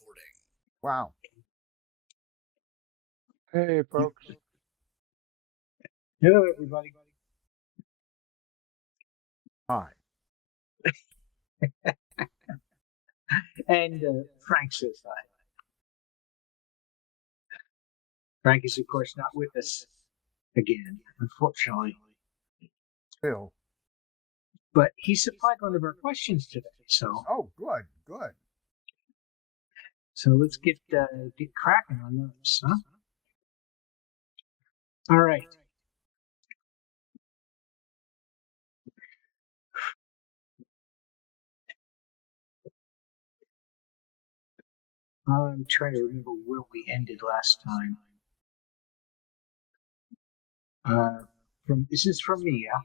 recording. Wow. Hey, folks. Hello, everybody. Hi. And Frank says hi. Frank is, of course, not with us again, unfortunately. Phil. But he supplied one of our questions today. Oh, good, good. So let's get cracking on those, huh? All right. I'm trying to remember where we ended last time. This is from me, yeah?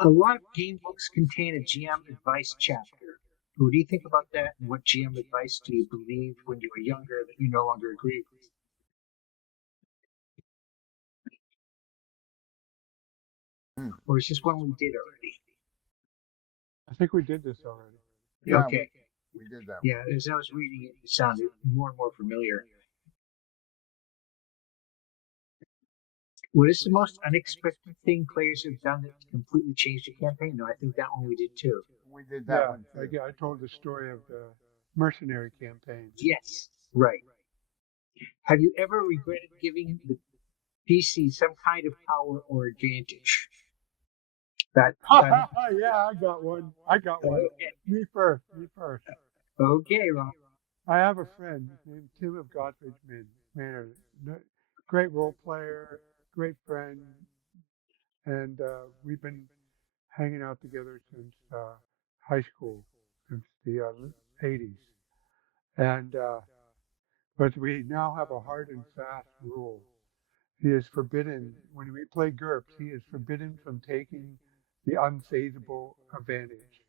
A lot of game books contain a GM advice chapter. What do you think about that? And what GM advice do you believe when you were younger that you no longer agree with? Or is this one we did already? I think we did this already. Yeah, Okay. We did that. Yeah, as I was reading it, it sounded more and more familiar. What is the most unexpected thing players have done that completely changed a campaign? No, I think that one we did too. We did that Yeah, one too. I told the story of the mercenary campaign. Yes, right. Have you ever regretted giving the PC some kind of power or advantage? Yeah, I got one. Okay. Me first. Okay, Ron. I have a friend named Tim of Godfrey's Manor. Great role player, great friend, and we've been hanging out together since high school, since the 80s. And but we now have a hard and fast rule. He is forbidden, when we play GURPS, he is forbidden from taking the unfazable advantage.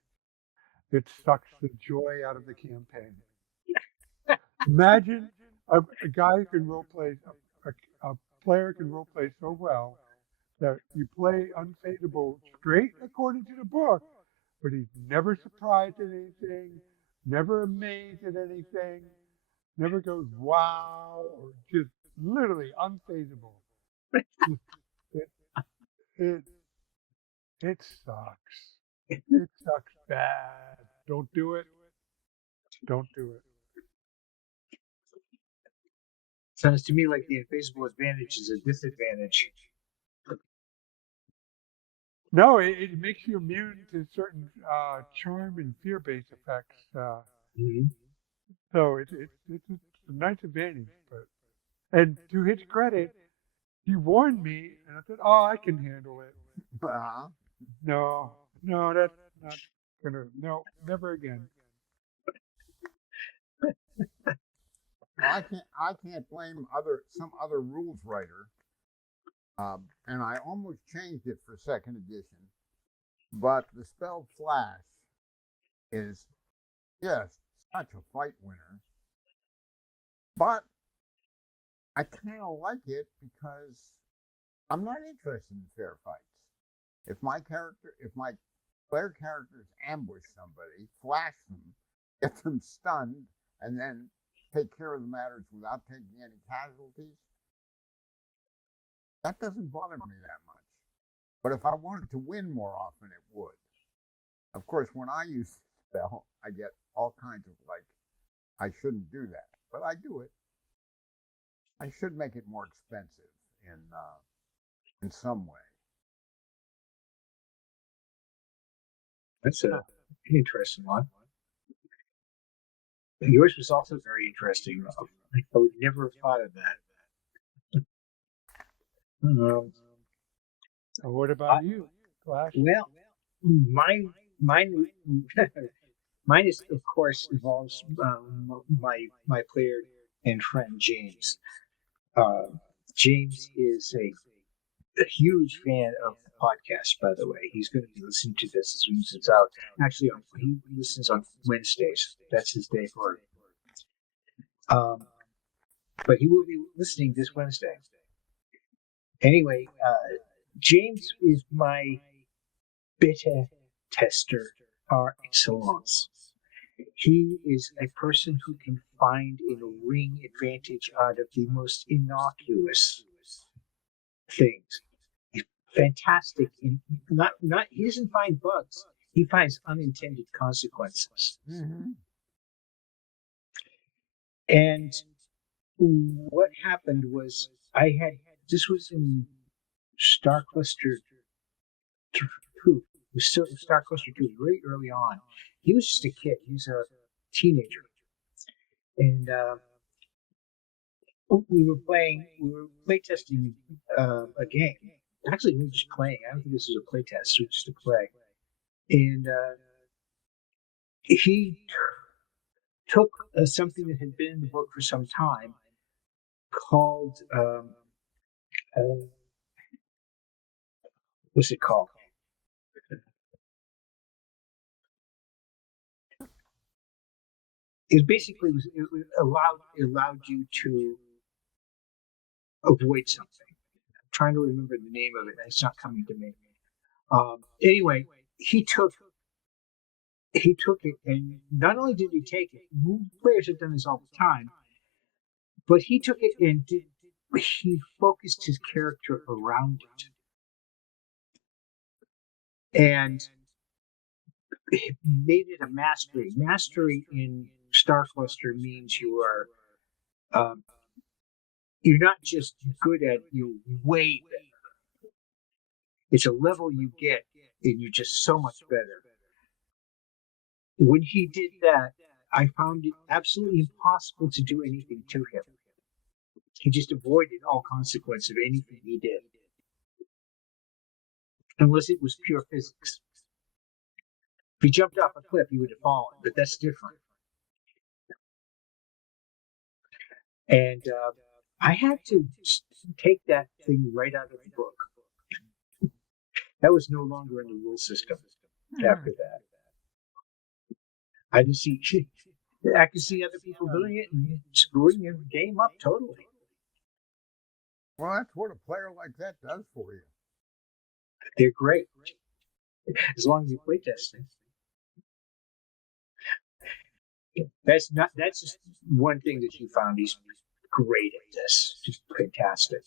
It sucks the joy out of the campaign. Imagine a guy who can roleplay, a player can roleplay so well that you play unfazable straight according to the book, but he's never surprised at anything, never amazed at anything, never goes wow, or just literally unfazable. It sucks. It sucks bad. Don't do it. Don't do it. Sounds to me like the invisible advantage is a disadvantage. No, it makes you immune to certain charm and fear-based effects. So it's a nice advantage. And to his credit, he warned me, and I said, "Oh, I can handle it." No, that's not gonna. No, never again. I can't blame some other rules writer. And I almost changed it for second edition. But the spell Flash is just such a fight winner. But I kind of like it because I'm not interested in fair fights. If my player characters ambush somebody, flash them, get them stunned, and then take care of the matters without taking any casualties, that doesn't bother me that much. But if I wanted to win more often, it would. Of course, when I use the spell, I get all kinds of I shouldn't do that, but I do it. I should make it more expensive in some way. That's an interesting one. Yours was also very interesting, Rob. I would never have thought of that. What about you, Flash? Well, mine is, of course, involves my player and friend James. James is a huge fan of the podcast, by the way. He's going to be listening to this as soon as it's out. Actually, he listens on Wednesdays. That's his day for it. But he will be listening this Wednesday. Anyway, James is my better tester par excellence. He is a person who can find and wring advantage out of the most innocuous things. He's fantastic in not he doesn't find bugs. He finds unintended consequences. Mm-hmm. And what happened was this was in Starcluster 2. It was still Starcluster 2, very early on. He was just a kid. He was a teenager. And we were playtesting a game. Actually, we were just playing. I don't think this was a playtest. It was just a play. And he took something that had been in the book for some time called, what's it called? It basically allowed you to avoid something. I'm trying to remember the name of it, and it's not coming to me. Anyway, he took it, and not only did he take it, players have done this all the time, but he took it and he focused his character around it, and made it a mastery. Mastery in Starcluster means you're not just good at it, you're way better. It's a level you get, and you're just so much better. When he did that, I found it absolutely impossible to do anything to him. He just avoided all consequence of anything he did, unless it was pure physics. If he jumped off a cliff, he would have fallen, but that's different. And I had to take that thing right out of the book. That was no longer in the rule system after that. I could see other people doing it and screwing your game up totally. Well, that's what a player like that does for you. They're great, as long as you play testing. That's just one thing that you found. He's great at this, just fantastic.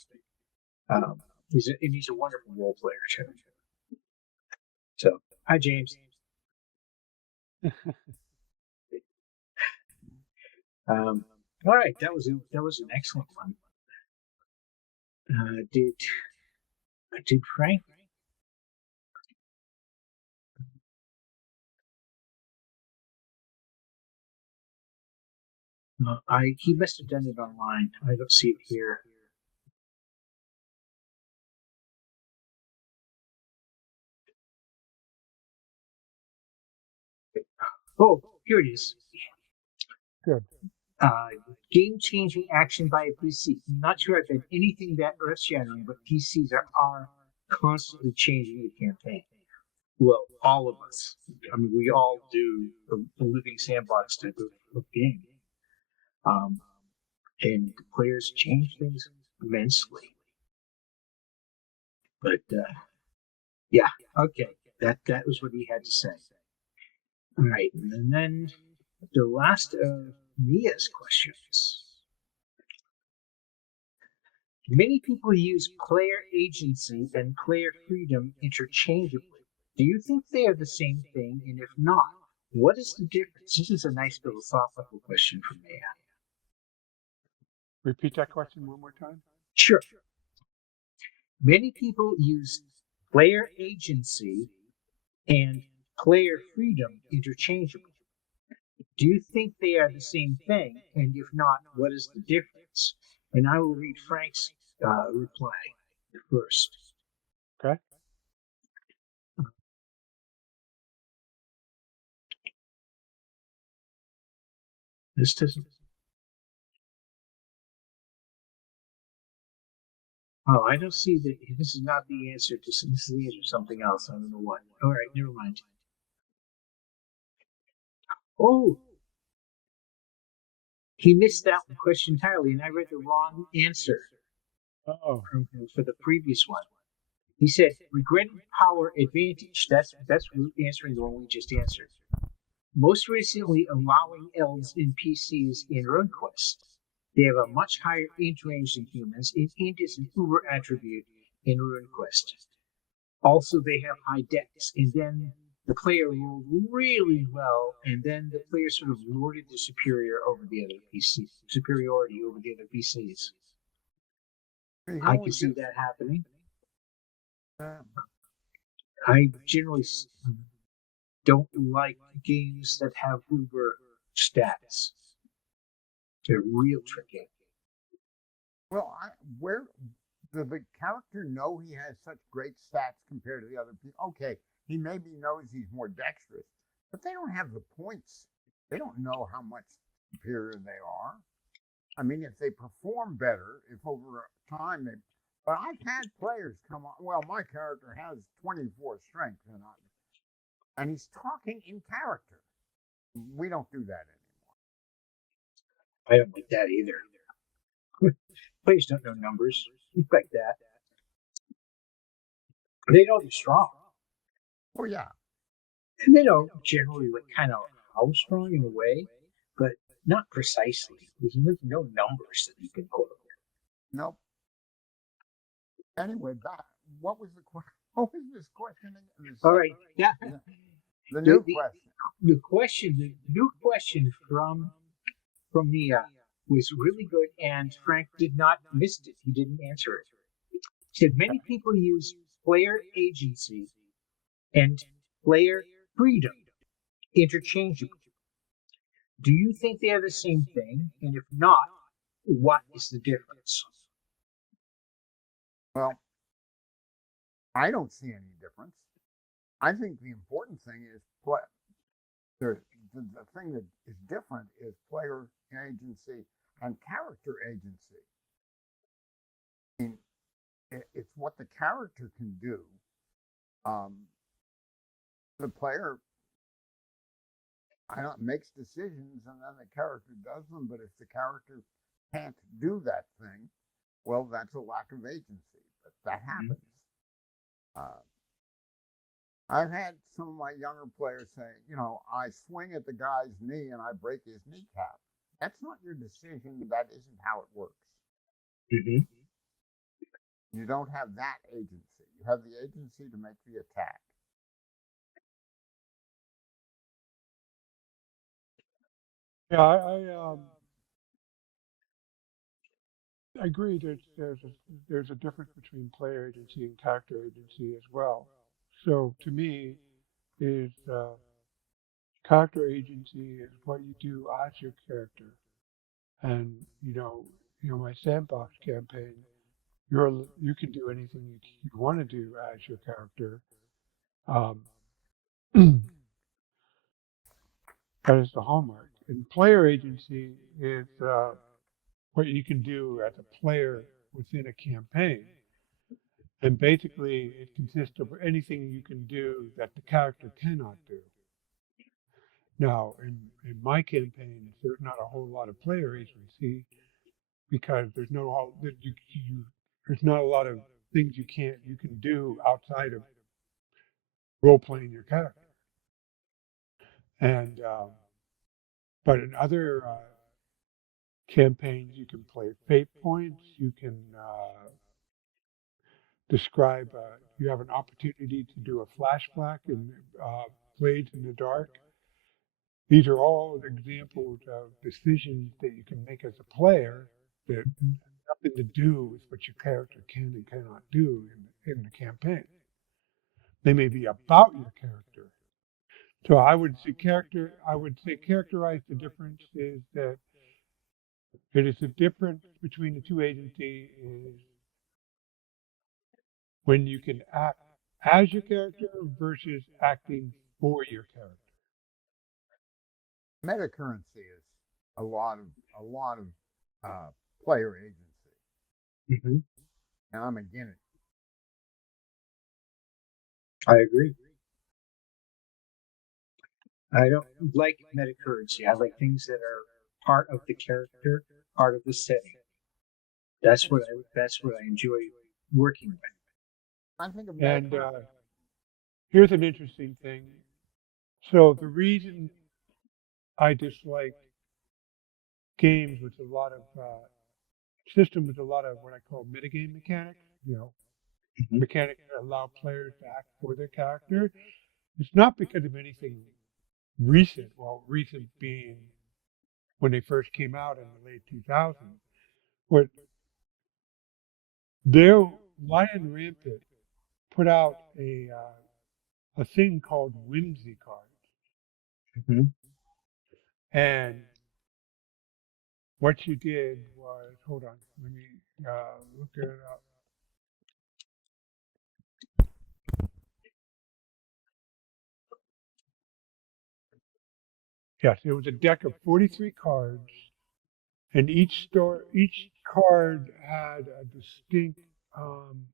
He's a wonderful role player too. So, hi James. All right, that was an excellent one. Did Frank? He must have done it online. I don't see it here. Oh, here it is. Good. Game-changing action by a PC. I'm not sure I've had anything that earth-shattering, but PCs are constantly changing the campaign. Well, all of us. I mean, we all do a living sandbox type of game. And the players change things immensely. But yeah, okay. That was what he had to say. All right, and then the last of Mia's questions. Many people use player agency and player freedom interchangeably. Do you think they are the same thing? And if not, what is the difference? This is a nice philosophical question from Mia. Repeat that question one more time. Sure. Many people use player agency and player freedom interchangeably. Do you think they are the same thing? And if not, what is the difference? And I will read Frank's reply first. Okay. This doesn't. Oh, I don't see that. This is not the answer to. This is the answer to something else. I don't know what. All right, never mind. Oh, he missed that question entirely, and I read the wrong answer Oh. for the previous one. He said, regretted power advantage. That's answering the one we just answered. Most recently, allowing elves in PCs in RuneQuest. They have a much higher int range than humans, and int is an uber attribute in RuneQuest. Also, they have high dex, and then the player rolled really well, and then the player sort of lorded the superiority over the other PCs. He I only can see gets, that happening. uh, I generally don't like games that have uber stats. They're real tricky. well, where does the character know he has such great stats compared to the other people? Okay, he maybe knows he's more dexterous, but they don't have the points. They don't know how much superior they are. I mean, if they perform better, if over time they. But I've had players come on. Well, my character has 24 strength, and he's talking in character. We don't do that anymore. I don't like that either. Players don't know numbers like that. They know they're strong, Oh yeah, and they know generally like kind of how strong in a way, but not precisely. There's no numbers that you can quote. nope. Anyway, back. What was the question? What was this question? All right, yeah. The new the, question. the new question from Mia was really good, and Frank did not miss it. He didn't answer it. He said many people use player agency and player freedom interchangeably. Do you think they are the same thing? And if not, what is the difference? Well, I don't see any difference. I think the important thing is the thing that is different is player agency and character agency. I mean, it's what the character can do. The player, I don't makes decisions and then the character does them. But if the character can't do that thing, well, that's a lack of agency. But that happens. Uh, I've had some of my younger players say, I swing at the guy's knee and I break his kneecap. That's not your decision. That isn't how it works. Mm-hmm. You don't have that agency. You have the agency to make the attack. Yeah, I agree that there's a difference between player agency and character agency as well. So to me, is character agency is what you do as your character, and my Sandbox campaign, you can do anything you want to do as your character. Um, that is the hallmark. And player agency is what you can do as a player within a campaign. And basically, it consists of anything you can do that the character cannot do. Now, in my campaigns, there's not a whole lot of player agency because there's there's not a lot of things you can do outside of role playing your character. And but in other campaigns, you can play fate points. You can describe. You have an opportunity to do a flashback and Blades in the Dark. These are all examples of decisions that you can make as a player that have nothing to do with what your character can and cannot do in the campaign. They may be about your character. So I would say characterize the difference is that it is the difference between the two agencies is when you can act as your character versus acting for your character. Metacurrency is a lot of player agency, Mm-hmm. and I'm against it. I agree. I don't like metacurrency. I like things that are part of the character, part of the setting. That's what I enjoy working with. I think of And Mag- here's an interesting thing. So the reason I dislike games with a lot of system with a lot of what I call metagame mechanics, Mhm. mechanics that allow players to act for their character. It's not because of anything recent. Well, recent being when they first came out in the late 2000s. But their Lion Rampant put out a thing called whimsy cards, Mhm. and what you did was, hold on, let me look it up. Yes, it was a deck of 43 cards, and each card had a distinct um,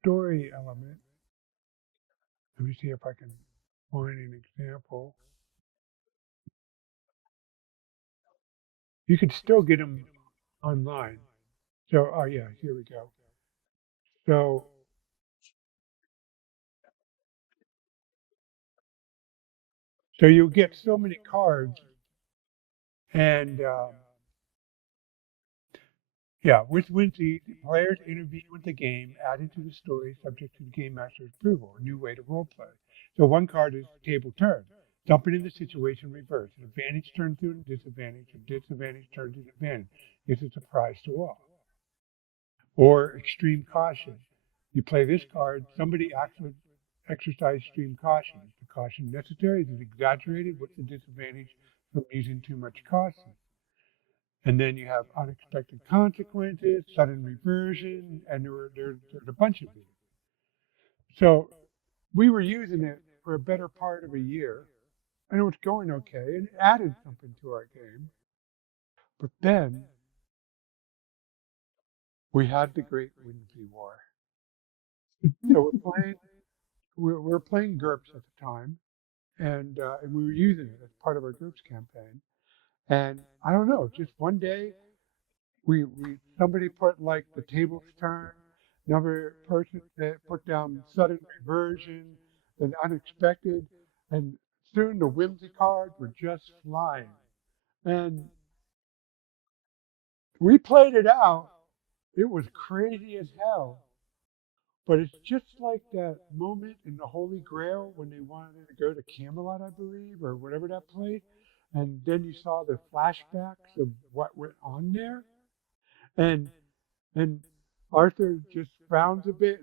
story element. Let me see if I can find an example. You could still get them online. So, oh yeah, here we go. So, so you get so many cards, and yeah, with Wincy, the players intervene with the game, adding to the story subject to the game master's approval, a new way to roleplay. So one card is table turn. Jumping in the situation reverse. An advantage turns to a disadvantage, a disadvantage turns to an advantage. Gives a surprise to all. Or extreme caution. You play this card, somebody actually exercise extreme caution. Is the caution necessary? Is it exaggerated? What's the disadvantage from using too much caution? And then you have unexpected consequences, sudden reversion, and there's a bunch of these. So we were using it for a better part of a year, and it was going okay, and it added something to our game. But then we had the Great Whimsy War. So we're playing GURPS at the time, and we were using it as part of our GURPS campaign. And I don't know, just one day we somebody put like the tables turn, another person that put down sudden reversion and unexpected, and soon the whimsy cards were just flying. And we played it out. It was crazy as hell. But it's just like that moment in the Holy Grail when they wanted to go to Camelot, I believe, or whatever that place. And then you saw the flashbacks of what went on there. And and Arthur just frowns a bit.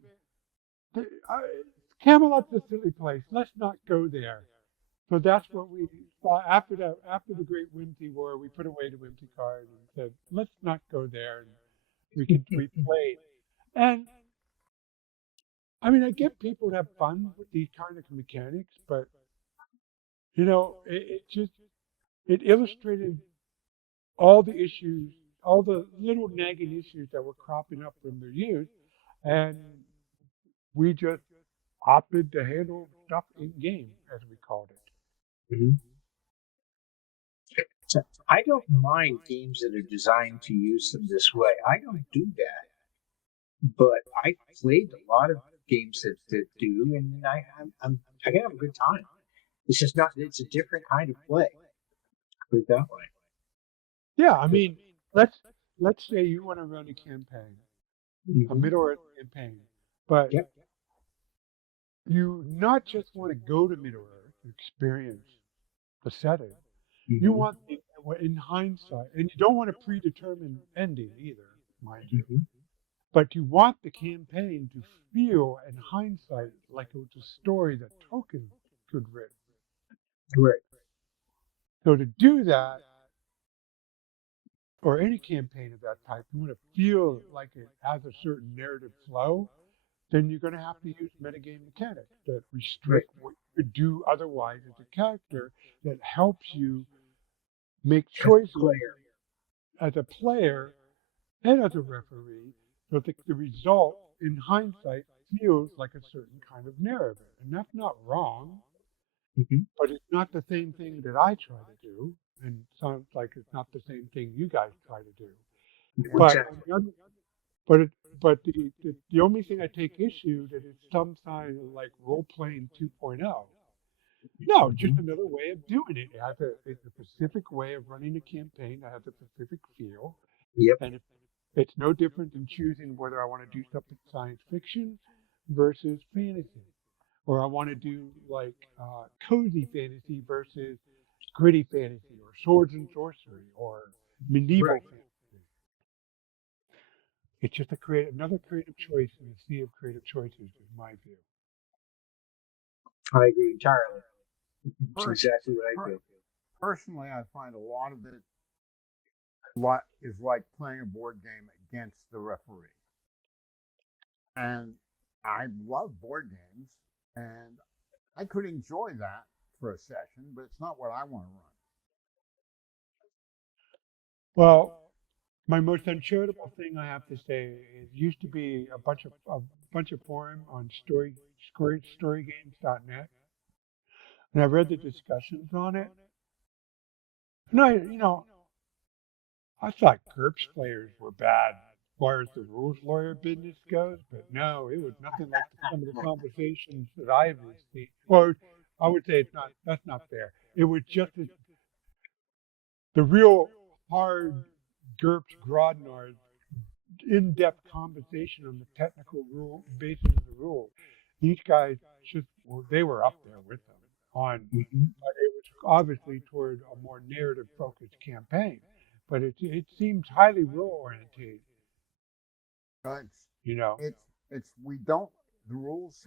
Camelot's a silly place. Let's not go there. So that's what we thought after that. After the Great Whimsy War, we put away the Whimsy card and said, "Let's not go there." And we played. And I mean, I get people to have fun with these kind of mechanics, but it just it illustrated all the issues, all the little nagging issues that were cropping up from their youth, and we just opted to handle stuff in game, as we called it. Mhm. So I don't mind games that are designed to use them this way. I don't do that, but I played a lot of games that do, and I can have a good time. It's just not. It's a different kind of play. Put it that way. Yeah, I mean, let's let's say you want to run a campaign, a Hmm. Middle Earth campaign, but Yep. you not just want to go to Middle Earth and experience the setting. You Hmm. want the, in hindsight, and you don't want a predetermined ending either, mind you. Hmm. But you want the campaign to feel, in hindsight, like it was a story that Tolkien could write. Right. So to do that, or any campaign of that type, you want to feel like it has a certain narrative flow, then you're going to have to use metagame mechanics that Right. restrict what you could do otherwise as a character that helps you make As a choices player. as a player and as a referee so that the result in hindsight feels like a certain kind of narrative. And that's not wrong, Hmm. but it's not the same thing that I try to do. And sounds like it's not the same thing you guys try to do. But Exactly. on the other, But the only thing I take issue that it's some sign of like role playing 2.0. No, just another way of doing it. It's a specific way of running a campaign that has a specific feel, Yep. and it's no different than choosing whether I want to do something science fiction versus fantasy, or I want to do like cozy fantasy versus gritty fantasy, or swords and sorcery, or medieval Right. fantasy. It's just another creative choice in the sea of creative choices, is my view. I agree entirely. It's Per, exactly what I per, feel. personally, I find a lot of it is like playing a board game against the referee. And I love board games, and I could enjoy that for a session, but it's not what I want to run. Well, my most uncharitable thing I have to say is used to be a bunch of forum on storygames.net, and I read the discussions on it, and I thought GURPS players were bad as far as the rules lawyer business goes, but no, it was nothing like some of the conversations that I've seen. Or I would say that's not fair. It was just the real hard GURPS Grodnars in-depth conversation on the technical rule basis of the rule. These guys they were up there with them on. Hmm. It was obviously toward a more narrative-focused campaign, but it seems highly rule-oriented. But You know. it's we don't the rules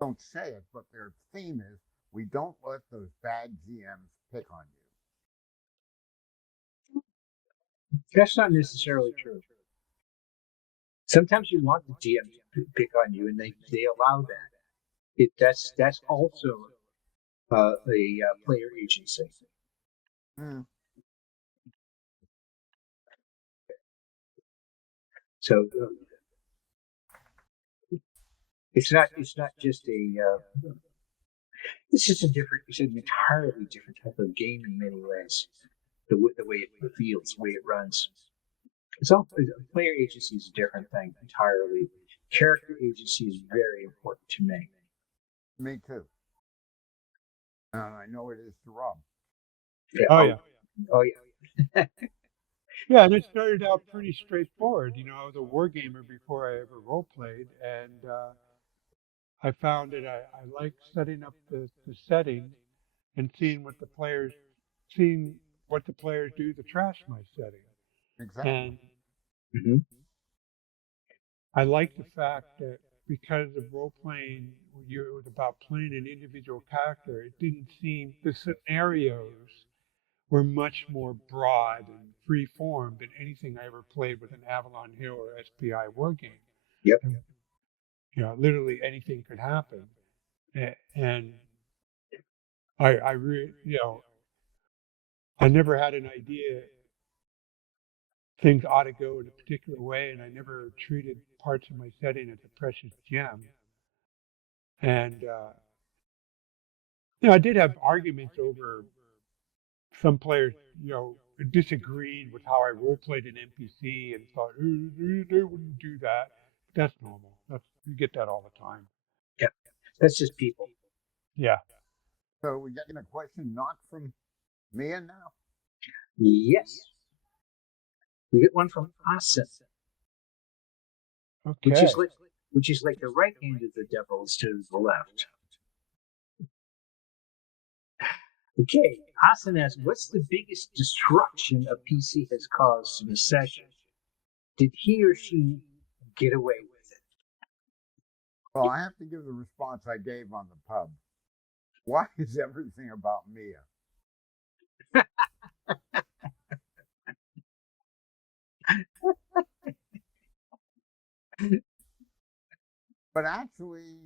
don't say it, but their theme is we don't let those bad GMs pick on That's not necessarily true. Sometimes you want the GM to pick on you, and they allow that. That's also a player agency. you. Mm, So it's not just it's an entirely different type of game in many ways. The way it feels, the way it runs. So player agency is a different thing entirely. Character agency is very important to me. me too. And I know it is to Rob. Yeah. Oh Oh, yeah. oh yeah. Yeah, and it started out pretty straightforward. I was a war gamer before I ever role played, and I found that I like setting up the setting and seeing what the players do to trash my setting. Exactly. And Hmm. I like the fact that because of role playing, it was about playing an individual character. It didn't seem the scenarios were much more broad and free form than anything I ever played with an Avalon Hill or SPI war game. Yep. And, literally anything could happen. And I really, I never had an idea things ought to go in a particular way, and I never treated parts of my setting as a precious gem. And I did have arguments over some players, disagreed with how I role played an NPC and thought they wouldn't do that. That's normal. You get that all the time. Yep. That's just people. Yeah. So we getting a question not from Mia now? Yes. We get one from Asen, which Okay. is like which is like the right hand of the devil is to the left. Okay, Asen asks, what's the biggest destruction a PC has caused in a session? Did he or she get away with Well, I have to give the response I gave on the pub. Why is everything about Mia? But actually,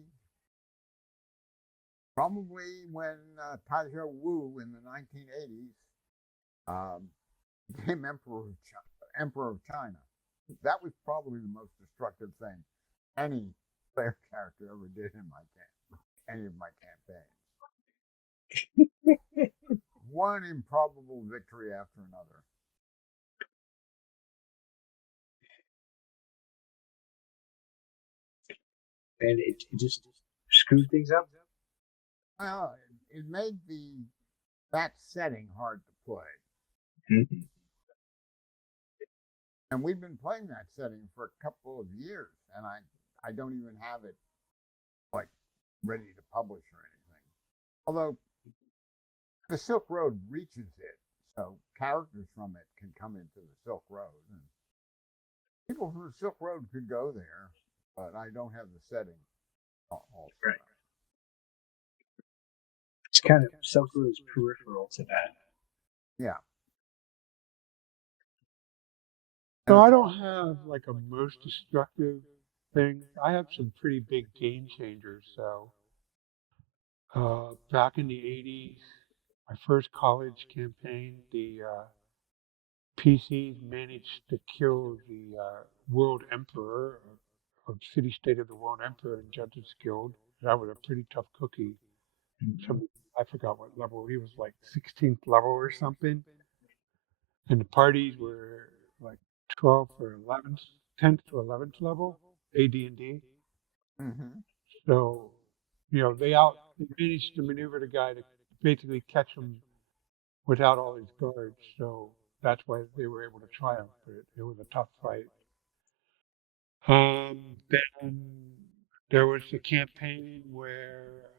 probably when Taizhou Wu in the 1980s um, became Emperor of China, that was probably the most destructive thing any player character ever did in any of my campaigns. One improbable victory after another. and it just screwed things up. Well, it made that setting hard to play. Mm-hmm. And we've been playing that setting for a couple of years, and I don't even have it like ready to publish or anything. Although the Silk Road reaches it, so characters from it can come into the Silk Road, and people from the Silk Road could go there, but I don't have the setting all set up. It's kind of Silk Road is peripheral to that. Yeah. So I don't have like a most destructive thing. I have some pretty big game changers. So back in the 80s, my first college campaign, the PCs managed to kill the World Emperor of City State of the World Emperor in Judges Guild. That was a pretty tough cookie. I forgot what level. He was like 16th level or something. And the parties were like 12th or 11th, 10th to 11th level, AD&D. Mm-hmm. So, they managed to maneuver the guy to basically catch him without all his guards. So that's why they were able to triumph. But it was a tough fight. Then there was a campaign where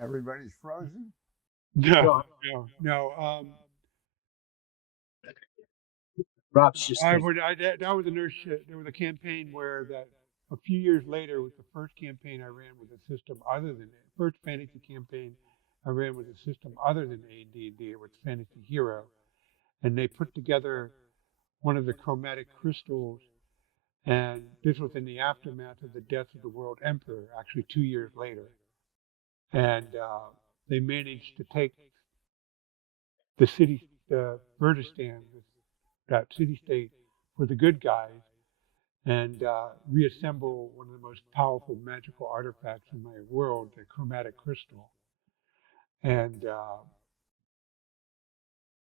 Everybody's frozen. no. Rob's just thinking. That was a nurse shit. There was a campaign where that a few years later was the first campaign I ran with a system other than first fantasy campaign I ran with a system other than AD&D. It was Fantasy Hero, and they put together one of the chromatic crystals, and this was in the aftermath of the death of the World Emperor, actually 2 years later, and they managed to take the city, Kurdistan, that city-state for the good guys, and reassemble one of the most powerful magical artifacts in my world, the chromatic crystal, and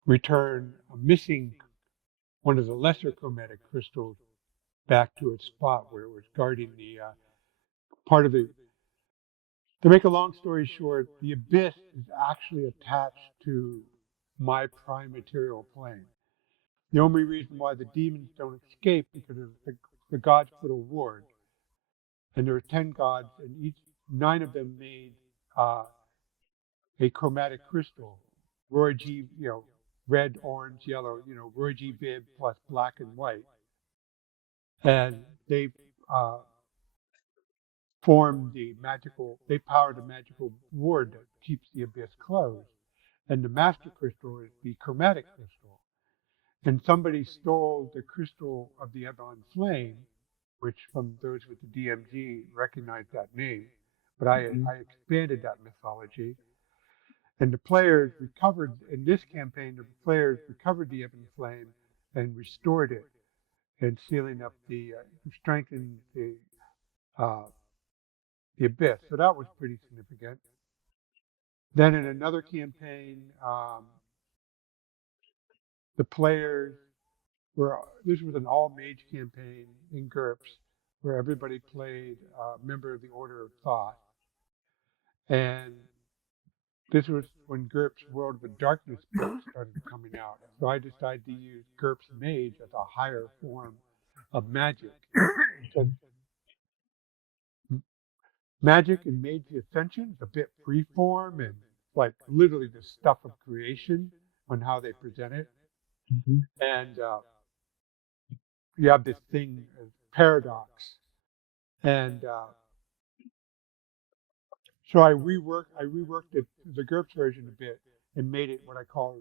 return a missing one of the lesser chromatic crystals back to its spot where it was guarding the part of the. To make a long story short, the abyss is actually attached to my prime material plane. The only reason why the demons don't escape because of the gods put a ward, and there are 10 gods, and 9 of them made a chromatic crystal, Roy G, red, orange, yellow, Roy G bib plus black and white, and they they powered a magical ward that keeps the abyss closed, and the master crystal is the chromatic crystal. And somebody stole the crystal of the Ebon Flame, which from those with the DMG recognize that name, but I expanded that mythology. And the players recovered, in this campaign, the players recovered the Ebon Flame and restored it, and sealing up strengthened the abyss. So that was pretty significant. Then in another campaign, the players this was an all-mage campaign in GURPS, where everybody played a member of the Order of Thoth. And this was when GURPS World of the Darkness book started coming out. So I decided to use GURPS Mage as a higher form of magic. So magic and Mage the Ascension is a bit freeform and like literally the stuff of creation on how they present it. Mm-hmm. And you have this thing as paradox. And so I reworked the GURPS version a bit and made it what I call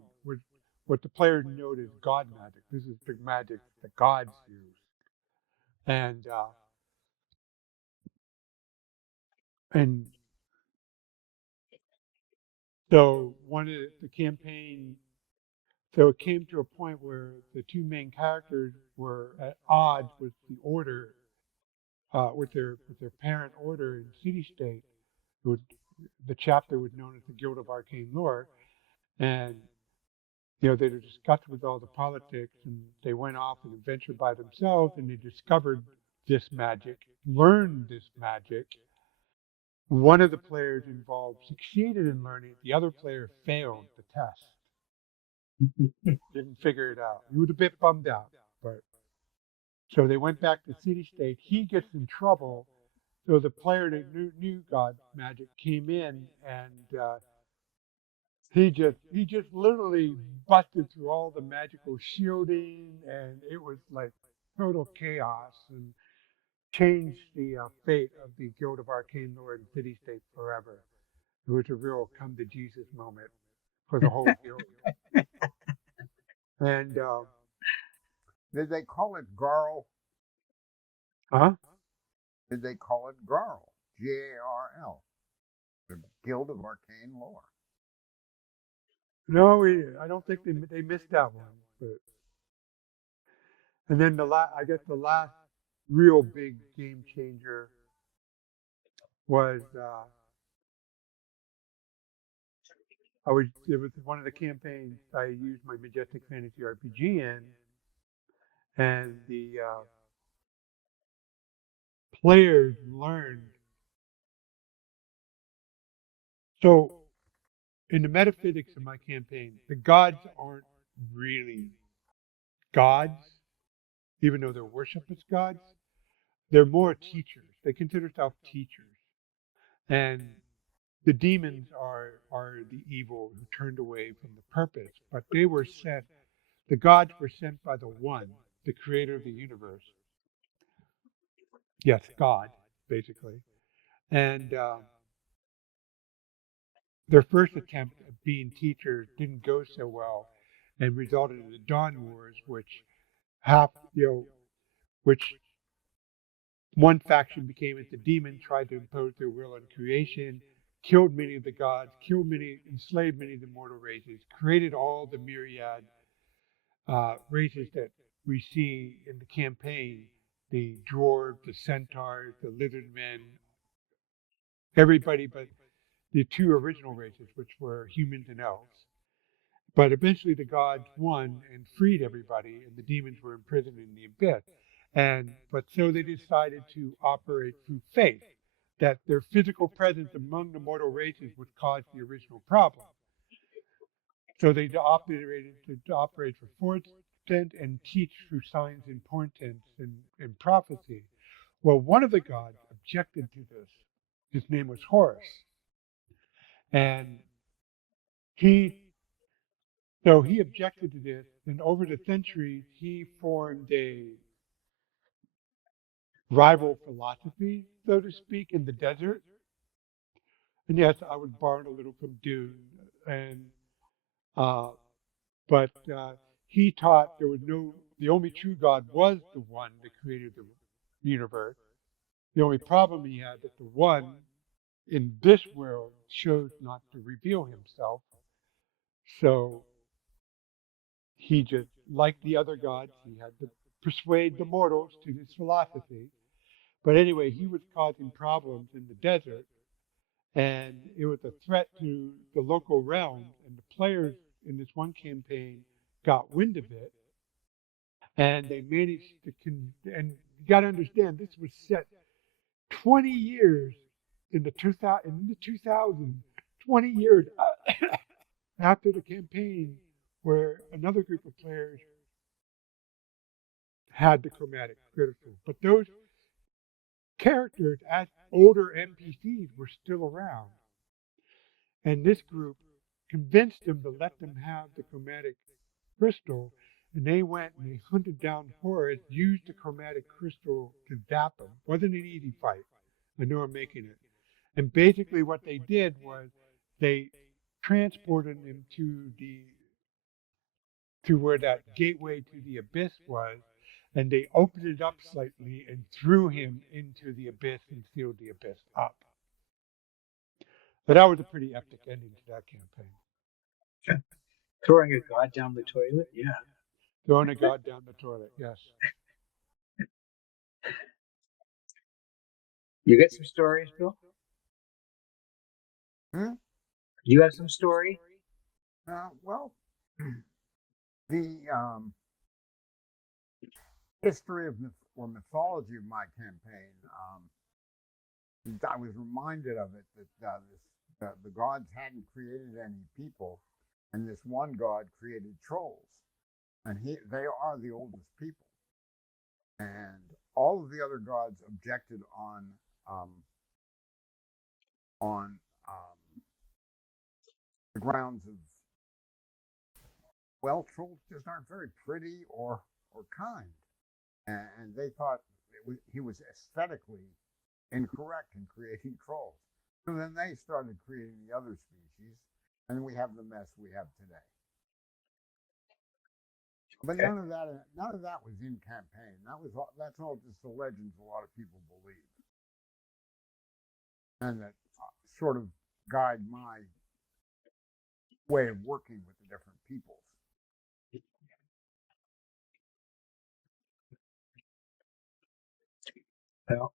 what the players know as God magic. This is the magic the gods use. And so one of the campaign, so it came to a point where the two main characters were at odds with the order, with their parent order in city state. It was the chapter was known as the Guild of Arcane Lore, and they were disgusted with all the politics, and they went off and adventured by themselves, and they discovered this magic, learned this magic. One of the players involved succeeded in learning. The other player failed the test. Didn't figure it out. He was a bit bummed out, but so they went back to city state. He gets in trouble. So the player that knew God magic came in, and he just literally busted through all the magical shielding, and it was like total chaos, and changed the fate of the Guild of Arcane Lore and City State forever. It was a real come to Jesus moment for the whole guild. And Did they call it Garl? huh? Did they call it Garl? Garl, the Guild of Arcane Lore. No, I don't think they missed that one. But and then I guess the last real big game changer was it was one of the campaigns I used my Majestic Fantasy RPG in, and the players learned. So in the metaphysics of my campaign, the gods aren't really gods, even though they're worshipped as gods. They're more teachers. They consider themselves teachers. And the demons are the evil who turned away from the purpose, but they were sent, the gods were sent by the One, the creator of the universe. Yes, God, basically. And their first attempt at being teachers didn't go so well and resulted in the Dawn Wars, which which one faction became as the demon, tried to impose their will on creation, killed many of the gods, enslaved many of the mortal races, created all the myriad races that we see in the campaign, the dwarves, the centaurs, the lizard men, everybody but the two original races, which were humans and elves. But eventually the gods won and freed everybody, and the demons were imprisoned in the abyss. But so they decided to operate through faith, that their physical presence among the mortal races would cause the original problem. So they operated to operate for fortune and teach through signs and portents and prophecy. Well, one of the gods objected to this. His name was Horus, and he he objected to this, and over the centuries, he formed a rival philosophy, so to speak, in the desert. And yes, I was borrowed a little from Dune, and uh, but he taught the only true God was the One that created the universe. The only problem he had that the One in this world chose not to reveal himself, so he just, like the other gods, he had to persuade the mortals to his philosophy. But anyway, he was causing problems in the desert, and it was a threat to the local realm. And the players in this one campaign got wind of it, and they managed to. And you got to understand, this was set 20 years in the 2000s, 20 years after the campaign, where another group of players had the chromatic crystal. But those characters, as older NPCs, were still around. And this group convinced them to let them have the chromatic crystal. And they went and they hunted down Horus, used the chromatic crystal to zap him. Wasn't an easy fight. I know I'm making it. And basically what they did was they transported him to where that gateway to the abyss was, and they opened it up slightly and threw him into the abyss and sealed the abyss up. But that was a pretty epic ending to that campaign. Throwing a god down the toilet, yeah. Throwing a god down the toilet, yes. You got some stories, Bill? Hmm? Do you have some story? Well, the history of or mythology of my campaign, I was reminded of it that the gods hadn't created any people, and this one god created trolls, and they are the oldest people, and all of the other gods objected um, on the grounds of, well, trolls just aren't very pretty or kind, and they thought he was aesthetically incorrect in creating trolls. So then they started creating the other species, and we have the mess we have today. But Okay. none of that was in campaign. That's all just the legends a lot of people believe, and that sort of guide my way of working with the different peoples. Well,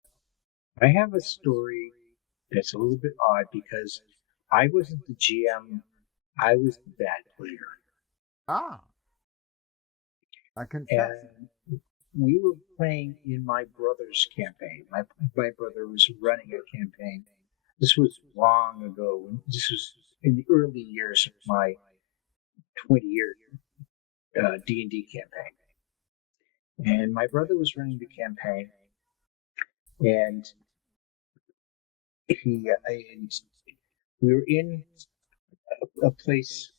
I have a story that's a little bit odd because I wasn't the GM, I was the bad player. Ah, a confession. And we were playing in my brother's campaign. My brother was running a campaign. This was long ago. This was in the early years of my 20-year D&D campaign. And my brother was running the campaign, and and we were in a place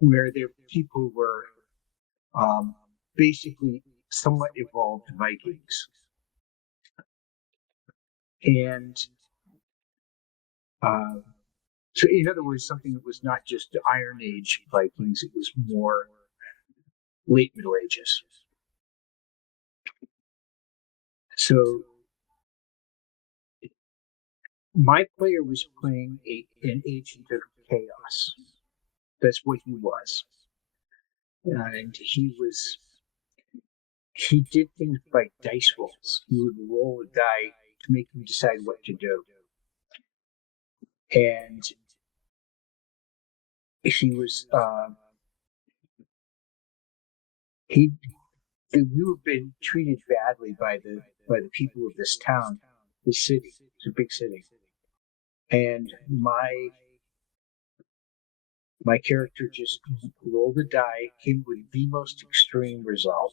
where there people were basically somewhat evolved Vikings, and uh, so in other words, something that was not just the Iron Age Vikings; it was more late Middle Ages. So my player was playing an agent of chaos. That's what he was, and he did things like dice rolls. He would roll a die to make him decide what to do. And he was, he, we were being treated badly by the people of this town, this city. It's a big city. And my character just rolled a die, came with the most extreme result,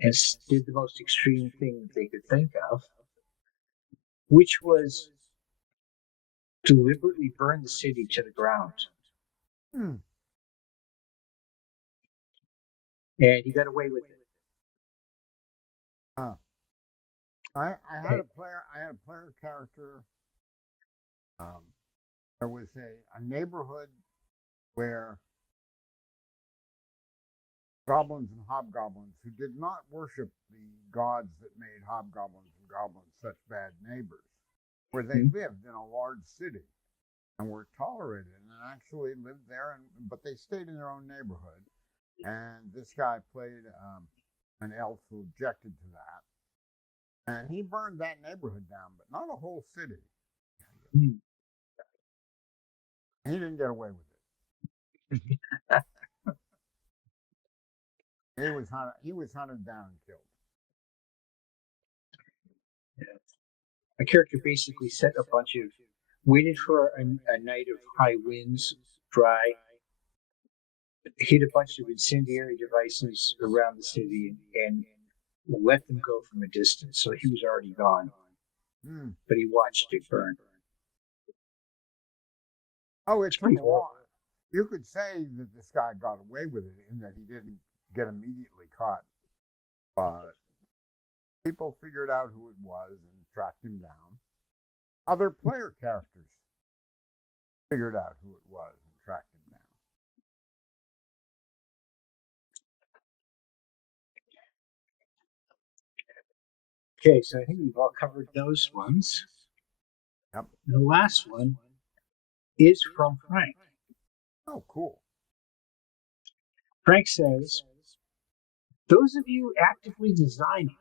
and did the most extreme thing they could think of, which was deliberately burn the city to the ground. Hmm. And he got away with it. I had a player character. There was a neighborhood where goblins and hobgoblins who did not worship the gods that made hobgoblins and goblins such bad neighbors, where they lived in a large city and were tolerated and actually lived there, but they stayed in their own neighborhood. And this guy played an elf who objected to that, and he burned that neighborhood down, but not a whole city. Mm. He didn't get away with it. He was hunted down and killed. My character basically set a bunch of, waited for a night of high winds, dry, hit a bunch of incendiary devices around the city, and let them go from a distance. So he was already gone, but he watched it burn. Oh, it took a horrible. while. You could say that this guy got away with it in that he didn't get immediately caught, but people figured out who it was and tracked him down. Other player characters figured out who it was and tracked him down. Okay, so I think we've all covered those ones. Yep. The last one is from Frank. Oh, cool. Frank says, those of you actively designing,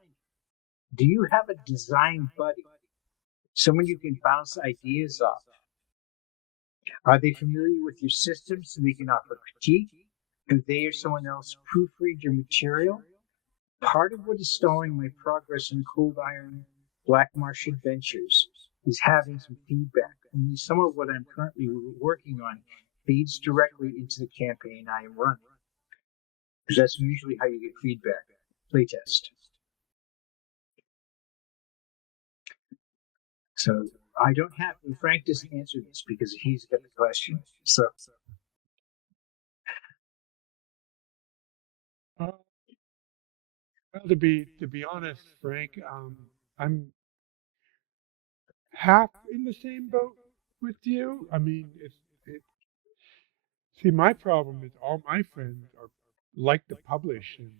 do you have a design buddy? someone you can bounce ideas off. Are they familiar with your system so they can offer critique? Do they or someone else proofread your material? Part of what is stalling my progress in Cold Iron Blackmarsh adventures is having some feedback. And some of what I'm currently working on feeds directly into the campaign I am running. Because that's usually how you get feedback. Playtest. So I don't have, and Frank doesn't answer this because he's got the question. So Well, to be honest, Frank, I'm half in the same boat with you. I mean, see, my problem is all my friends are like to publish and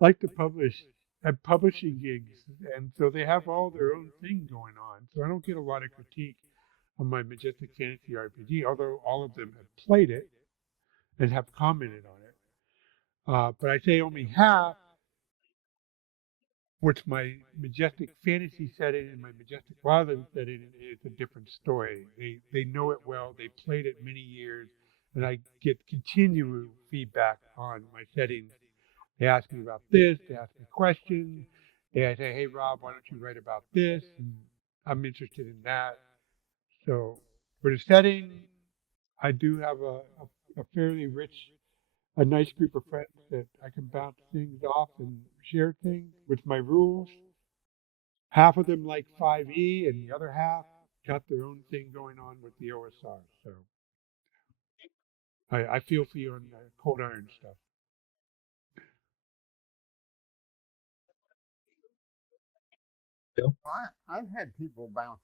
like to publish have publishing gigs, and so they have all their own thing going on. So I don't get a lot of critique on my Majestic Fantasy RPG, although all of them have played it and have commented on it. But I say only half, which my Majestic Fantasy setting and my Majestic Wildland setting is a different story. They know it well. They played it many years, and I get continual feedback on my settings. They ask me about this. They ask me questions. They say, "Hey, Rob, why don't you write about this?" And I'm interested in that. So for the setting, I do have a fairly rich, a nice group of friends that I can bounce things off and share things with my rules. Half of them like 5e, and the other half got their own thing going on with the OSR. So I feel for you on the Cold Iron stuff. Bill? I've had people bounce.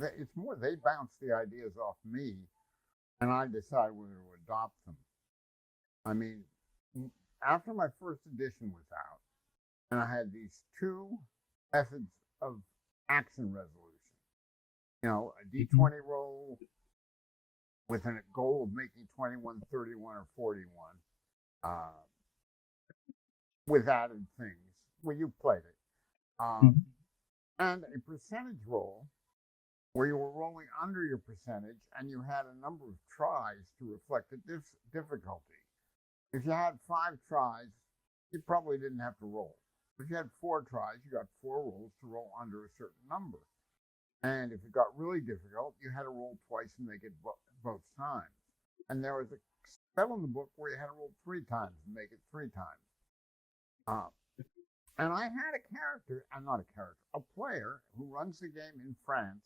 It's more they bounce the ideas off me, and I decide whether to adopt them. I mean, after my first edition was out, and I had these two methods of action resolution. You know, a D20 roll with a goal of making 21, 31, or 41, uh, with added things. Well, you played it. And a percentage roll where you were rolling under your percentage and you had a number of tries to reflect the difficulty. If you had 5 tries, you probably didn't have to roll. If you had 4 tries, you got 4 rolls to roll under a certain number. And if it got really difficult, you had to roll twice and make it both times. And there was a spell in the book where you had to roll 3 times and make it 3 times. And I had a character, not a character, a player who runs the game in France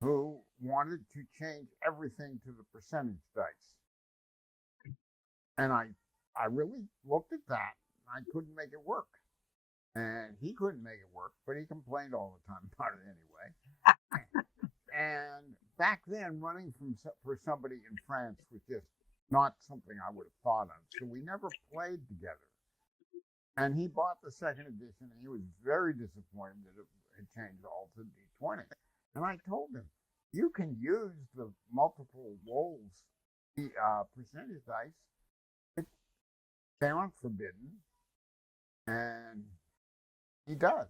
who wanted to change everything to the percentage dice. And I really looked at that. I couldn't make it work. And he couldn't make it work, but he complained all the time about it anyway. And back then, running for somebody in France was just not something I would have thought of. So we never played together. And he bought the second edition, and he was very disappointed that it had changed all to D20. And I told him, you can use the multiple rolls, the percentage dice. They aren't forbidden, and he does.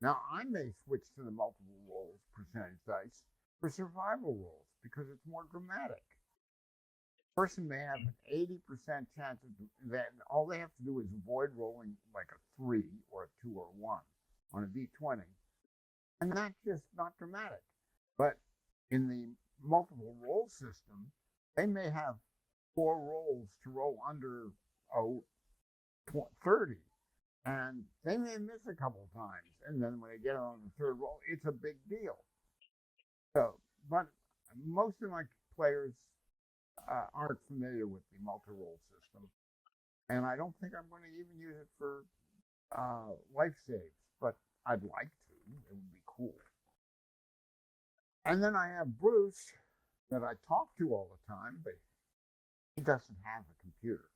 Now, I may switch to the multiple rolls percentage dice for survival rolls because it's more dramatic. A person may have an 80% chance of that. All they have to do is avoid rolling like a 3 or a 2 or 1 on a D20. And that's just not dramatic. But in the multiple roll system, they may have 4 rolls to roll under 30. And they may miss a couple times. And then when they get on the third roll, it's a big deal. So, but most of my players aren't familiar with the multi-roll system. And I don't think I'm going to even use it for life saves, but I'd like to. It would be cool. And then I have Bruce that I talk to all the time, but he doesn't have a computer.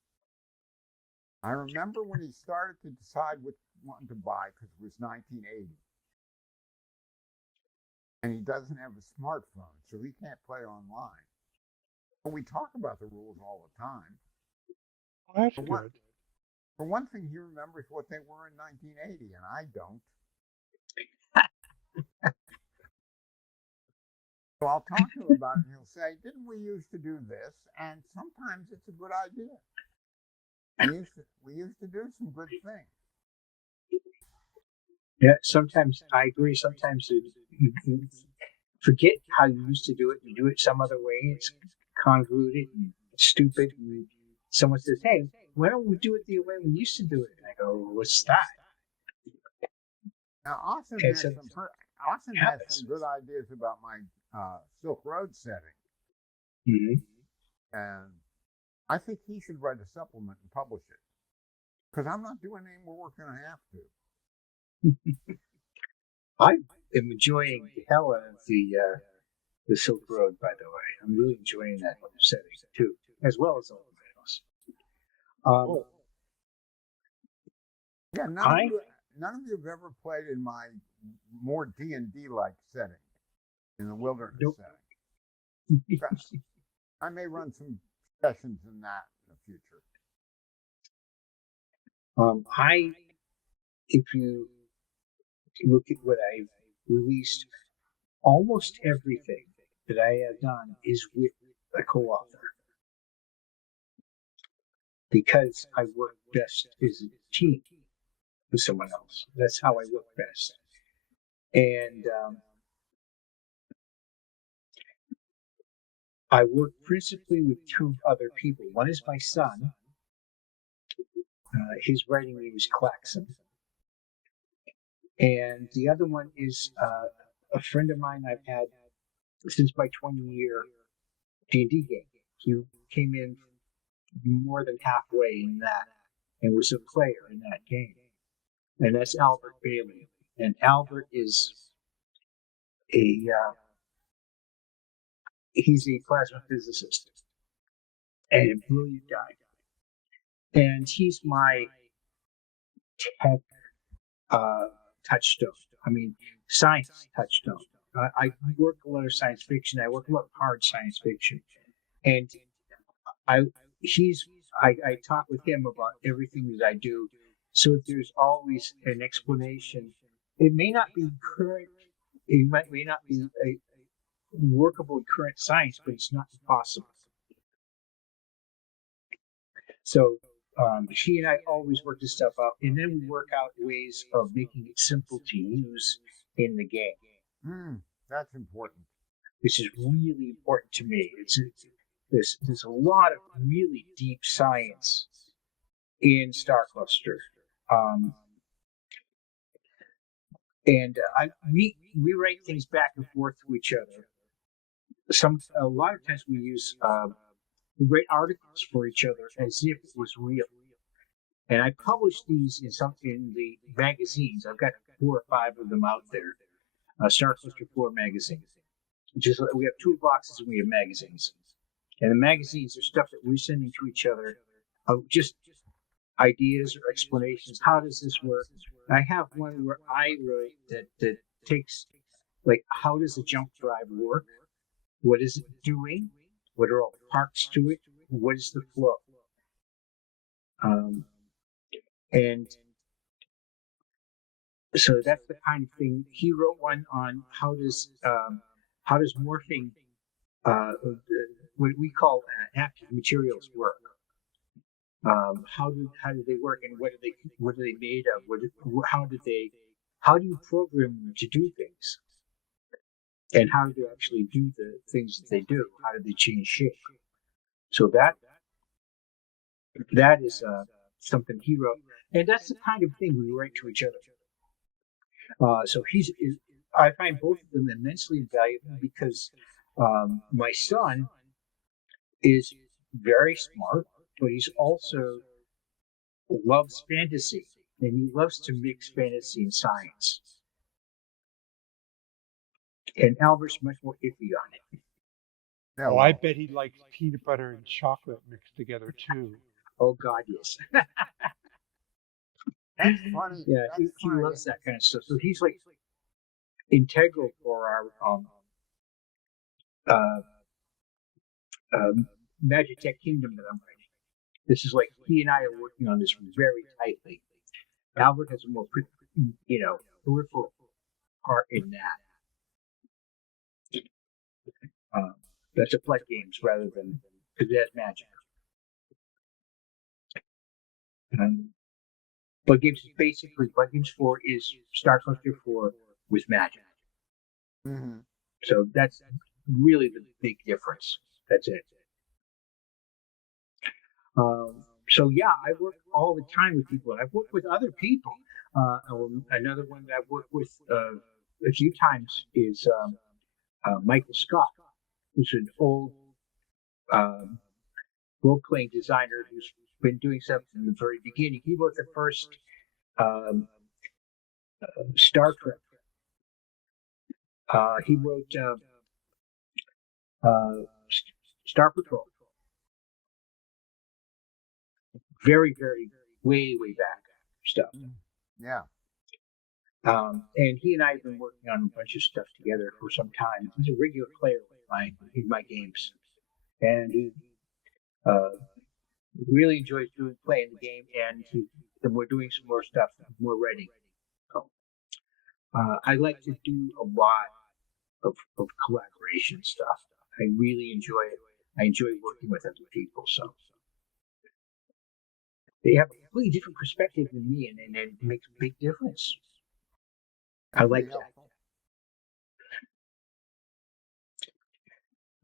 I remember when he started to decide which one to buy because it was 1980. And he doesn't have a smartphone, so he can't play online. But we talk about the rules all the time. Well, that's good. For one thing, he remembers what they were in 1980, and I don't. So I'll talk to him about it, and he'll say, "Didn't we used to do this?" And sometimes it's a good idea. We used to do some good things. Yeah, sometimes I agree. Sometimes you forget how you used to do it. You do it some other way. It's convoluted and stupid. And someone says, "Hey, why don't we do it the way we used to do it?" And I go, "What's that?" Now, Austin Okay, has so some good ideas about my Silk Road setting, Mhm. and I think he should write a supplement and publish it because I'm not doing any more work than I have to. I am enjoying the hell out of the Silk Road. By the way, I'm really enjoying that setting too, as well as all the else. Yeah, none of you have ever played in my more D&D like setting, in the wilderness Nope. setting. I may run some sessions in that in the future. If you look at what I've released, almost everything that I have done is with a co-author because I work best as a team with someone else. That's how I work best. And I work principally with two other people. One is my son. His writing name is Claxon. And the other one is a friend of mine I've had since my 20-year D&D game. He came in more than halfway in that and was a player in that game. And that's Albert Bailey. And Albert is he's a plasma physicist and a brilliant guy. And he's my tech touchstone. I mean, science touchstone. I work a lot of science fiction. I work a lot of hard science fiction. And I talk with him about everything that I do. So there's always an explanation. It may not be current. It may not be a workable in current science, but it's not impossible. So he and I always work this stuff out, and then we work out ways of making it simple to use in the game. That's important. Which is really important to me. There's a lot of really deep science in Starcluster. And we write things back and forth to each other. A lot of times we write articles for each other as if it was real. And I publish these in the magazines. I've got 4 or 5 of them out there. Starcluster 4 magazine. We have 2 boxes and we have magazines. And the magazines are stuff that we're sending to each other, just ideas or explanations. How does this work? I have one where I wrote that takes, like, how does a jump drive work? What is it doing? What are all the parts to it? What is the flow? And so that's the kind of thing. He wrote one on how does morphing, what we call active materials work. How do they work, and what are they made of? How do you program them to do things? And how do they actually do the things that they do? How do they change shape? So that is something he wrote, and that's the kind of thing we write to each other. So I find both of them immensely valuable because my son is very smart, but he's also loves fantasy, and he loves to mix fantasy and science. And Albert's much more iffy on it. Oh, I bet he likes peanut butter and chocolate mixed together too. Oh God, yes. That's funny. Yeah, he loves that kind of stuff. So he's like integral for our Majestic kingdom that I'm writing. This is like he and I are working on this very tightly. Albert has a more, peripheral part in that. That's a Play Games rather than because it has magic. Play Games is basically Play Games 4 is Starcluster 4 with magic. Mm-hmm. So that's really the big difference. That's it. So yeah, I work all the time with people. I've worked with other people. Another one that I've worked with a few times is Michael Scott, who's an old role-playing designer who's been doing stuff from the very beginning. He wrote the first Star Trek. He wrote Star Patrol. Very, very way back stuff. Yeah. And he and I have been working on a bunch of stuff together for some time. He's a regular player in my games, and he really enjoys playing the game. And we're doing some more stuff. We're ready. So, I like to do a lot of collaboration stuff. I really enjoy it. I enjoy working with other people. So they have a completely different perspective than me, and it makes a big difference. I like that.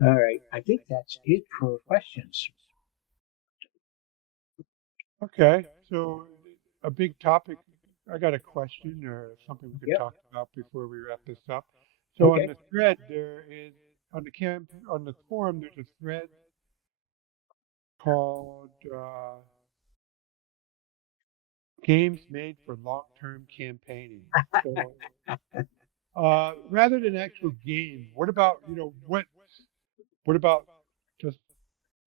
All right. I think that's it for questions. Okay, so a big topic. I got a question or something we could Yep. talk about before we wrap this up. So Okay. on the thread, there is on the forum. There's a thread called "Games Made for Long-Term Campaigning." So, rather than actual game, what about what about just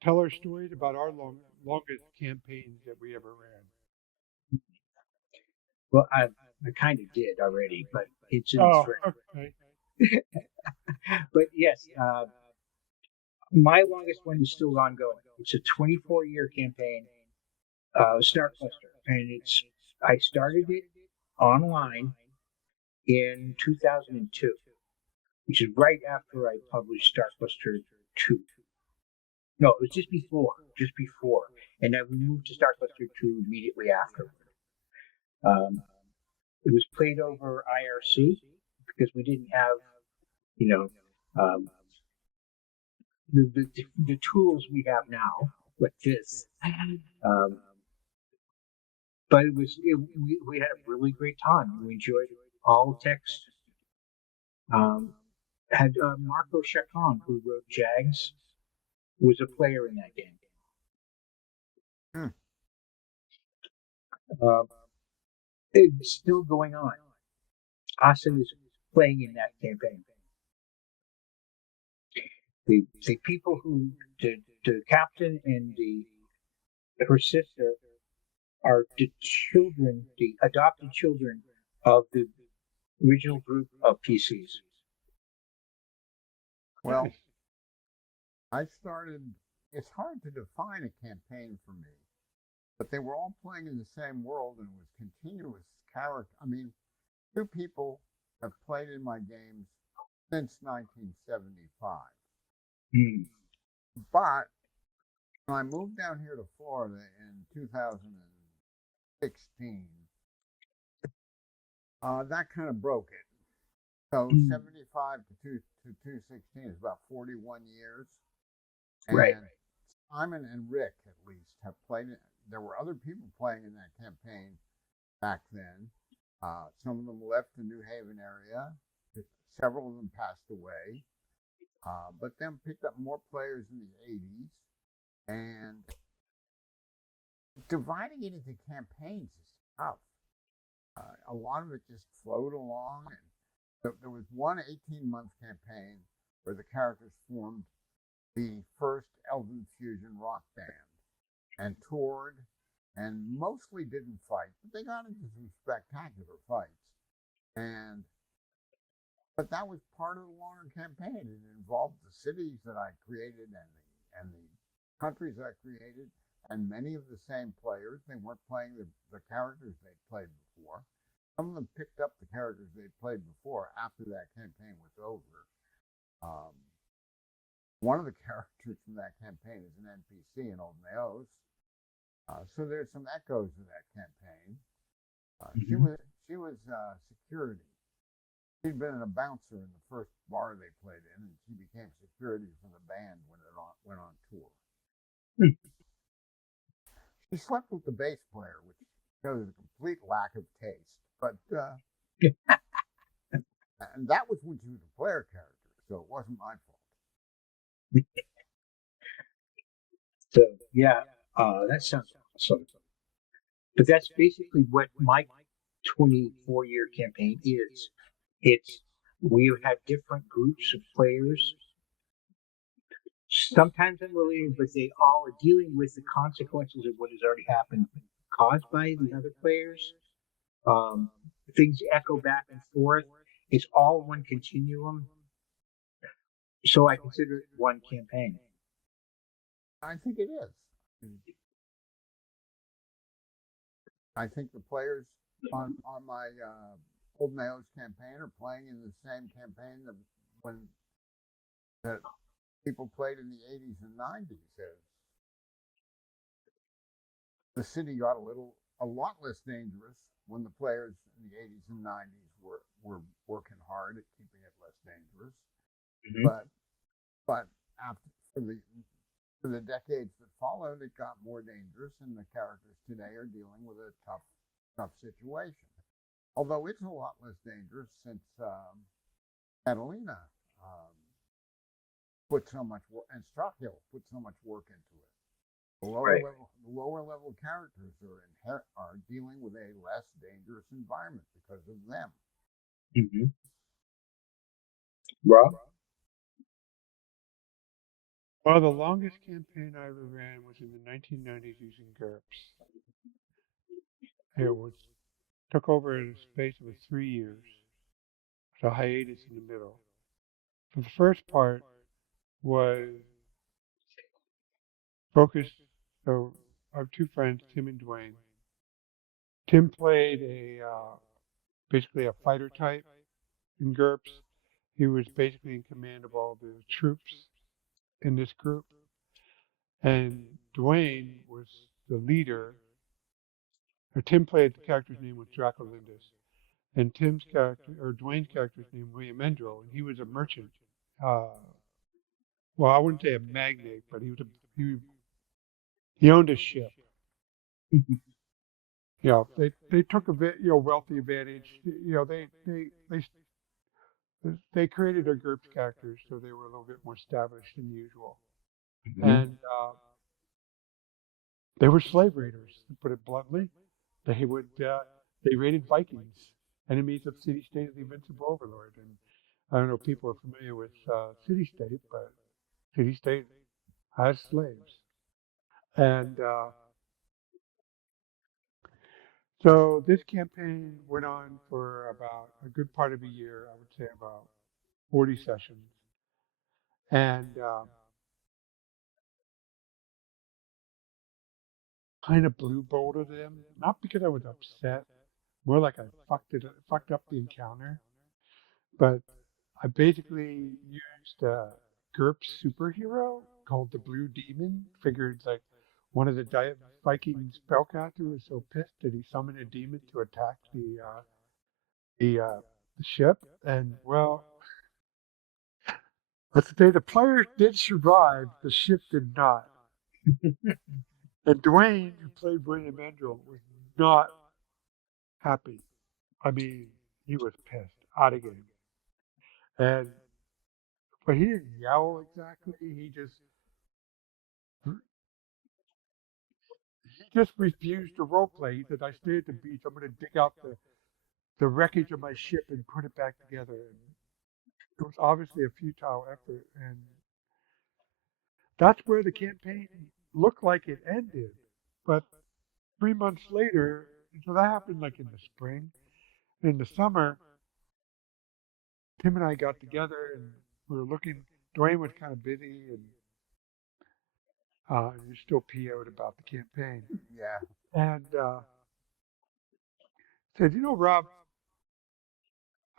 tell our stories about our longest campaigns that we ever ran? Well, I kind of did already, but it's in the Oh, thread. okay. But yes, my longest one is still ongoing. It's a 24-year campaign, Starcluster, and I started it online in 2002, which is right after I published Starcluster 2. No, it was just before, and then we moved to Starcluster 2 immediately after. It was played over IRC because we didn't have, you know, um, the tools we have now like this. Um, but we had a really great time. We enjoyed all text. Had Marco Chacon, who wrote Jags, was a player in that game. Uh, it's still going on. Austin is playing in that campaign. The people the captain and her sister are the adopted children of the original group of PCs. Well, I started. It's hard to define a campaign for me, but they were all playing in the same world, and it was continuous character. I mean, two people have played in my games since 1975. Hmm. But when I moved down here to Florida in 2016, that kind of broke it. So 75 to 216 is about 41 years. And Right. Simon and Rick, at least, have played it. There were other people playing in that campaign back then. Some of them left the New Haven area. Several of them passed away. But then picked up more players in the 80s. And dividing it into campaigns is tough. A lot of it just flowed along. And there was one 18-month campaign where the characters formed the first Elven Fusion rock band and toured and mostly didn't fight, but they got into some spectacular fights. But that was part of the longer campaign. It involved the cities that I created and the countries I created, and many of the same players. They weren't playing the characters they'd played before. Some of them picked up the characters they'd played before after that campaign was over. One of the characters from that campaign is an NPC in Old Naos. So there's some echoes of that campaign. She was security. She'd been a bouncer in the first bar they played in, and she became security for the band when it went on tour. She slept with the bass player, which shows a complete lack of taste. But and that was when she was a player character, so it wasn't my fault. So yeah, that sounds awesome. But that's basically what my 24-year campaign is. We have had different groups of players, sometimes unrelated, but they all are dealing with the consequences of what has already happened, caused by the other players. Things echo back and forth. It's all one continuum. So I consider it one campaign. I think it is. I think the players on my Old Nails campaign are playing in the same campaign that people played in the 80s and 90s. The city got a lot less dangerous when the players in the 80s and 90s were working hard at keeping it less dangerous. But after for the decades that followed, it got more dangerous, and the characters today are dealing with a tough situation. Although it's a lot less dangerous since Catalina put so much work, and Strackhill put so much work into it. The lower level characters are dealing with a less dangerous environment because of them. Rob? Well, the longest campaign I ever ran was in the 1990s using GURPS. It took over a space of 3 years, with a hiatus in the middle. So the first part was focused. So I have two friends, Tim and Dwayne. Tim played basically a fighter type in GURPS. He was basically in command of all the troops in this group. And Dwayne was the leader. Or Tim played, the character's name was Dracolindus. And Dwayne's character's name was William Endrel, and he was a merchant. Well, I wouldn't say a magnate, but he owned a ship. They took a bit, wealthy advantage. They created their GURPS characters so they were a little bit more established than usual. And they were slave raiders, to put it bluntly. They raided Vikings, enemies of city-state of the Invincible Overlord. And I don't know if people are familiar with city-state, but city-state has slaves. And so this campaign went on for about a good part of a year. I would say about 40 sessions. And kind of blue bolted them, not because I was upset, more like I fucked up the encounter. But I basically used a GURPS superhero called the Blue Demon. Figured like one of the Viking spellcasters was so pissed that he summoned a demon to attack the ship. And well, let's say the players did survive, the ship did not. And Dwayne, who played William Endrel, was not happy. I mean, he was pissed, out of game. But he didn't yell exactly. He just refused to roleplay. He said, "I stay at the beach. I'm going to dig out the wreckage of my ship and put it back together." And it was obviously a futile effort, and that's where the campaign looked like it ended. But 3 months later, so that happened like in the spring. In the summer, Tim and I got together and we were looking. Dwayne was kind of busy, and and you're still PO'd about the campaign. Yeah. And said, Rob,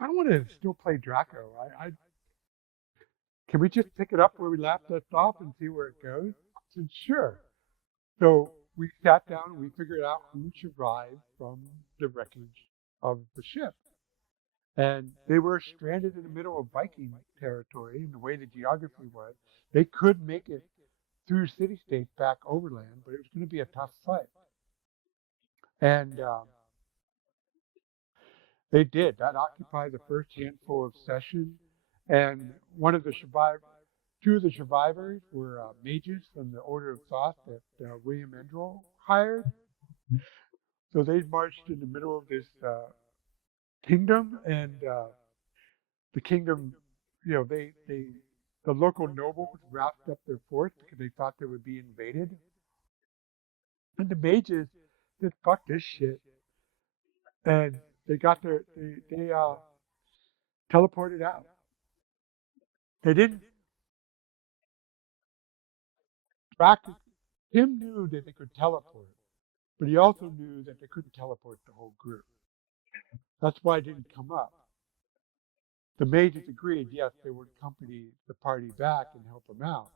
I want to still play Draco. Can we just pick it up where we left off and see where it goes? I said, sure. So we sat down and we figured out who survived from the wreckage of the ship. And they were stranded in the middle of Viking territory, and the way the geography was, they could make it through city-states back overland, but it was going to be a tough fight. And they did. That occupied the first handful of sessions. And two of the survivors were mages from the Order of Thoth that William Endrell hired. So they marched in the middle of this kingdom, and the kingdom, the local nobles wrapped up their force because they thought they would be invaded. And the mages said, "Fuck this shit," and they teleported out. They didn't practice. Tim knew that they could teleport, but he also knew that they couldn't teleport the whole group. That's why it didn't come up. The mages agreed, yes, they would accompany the party back and help them out,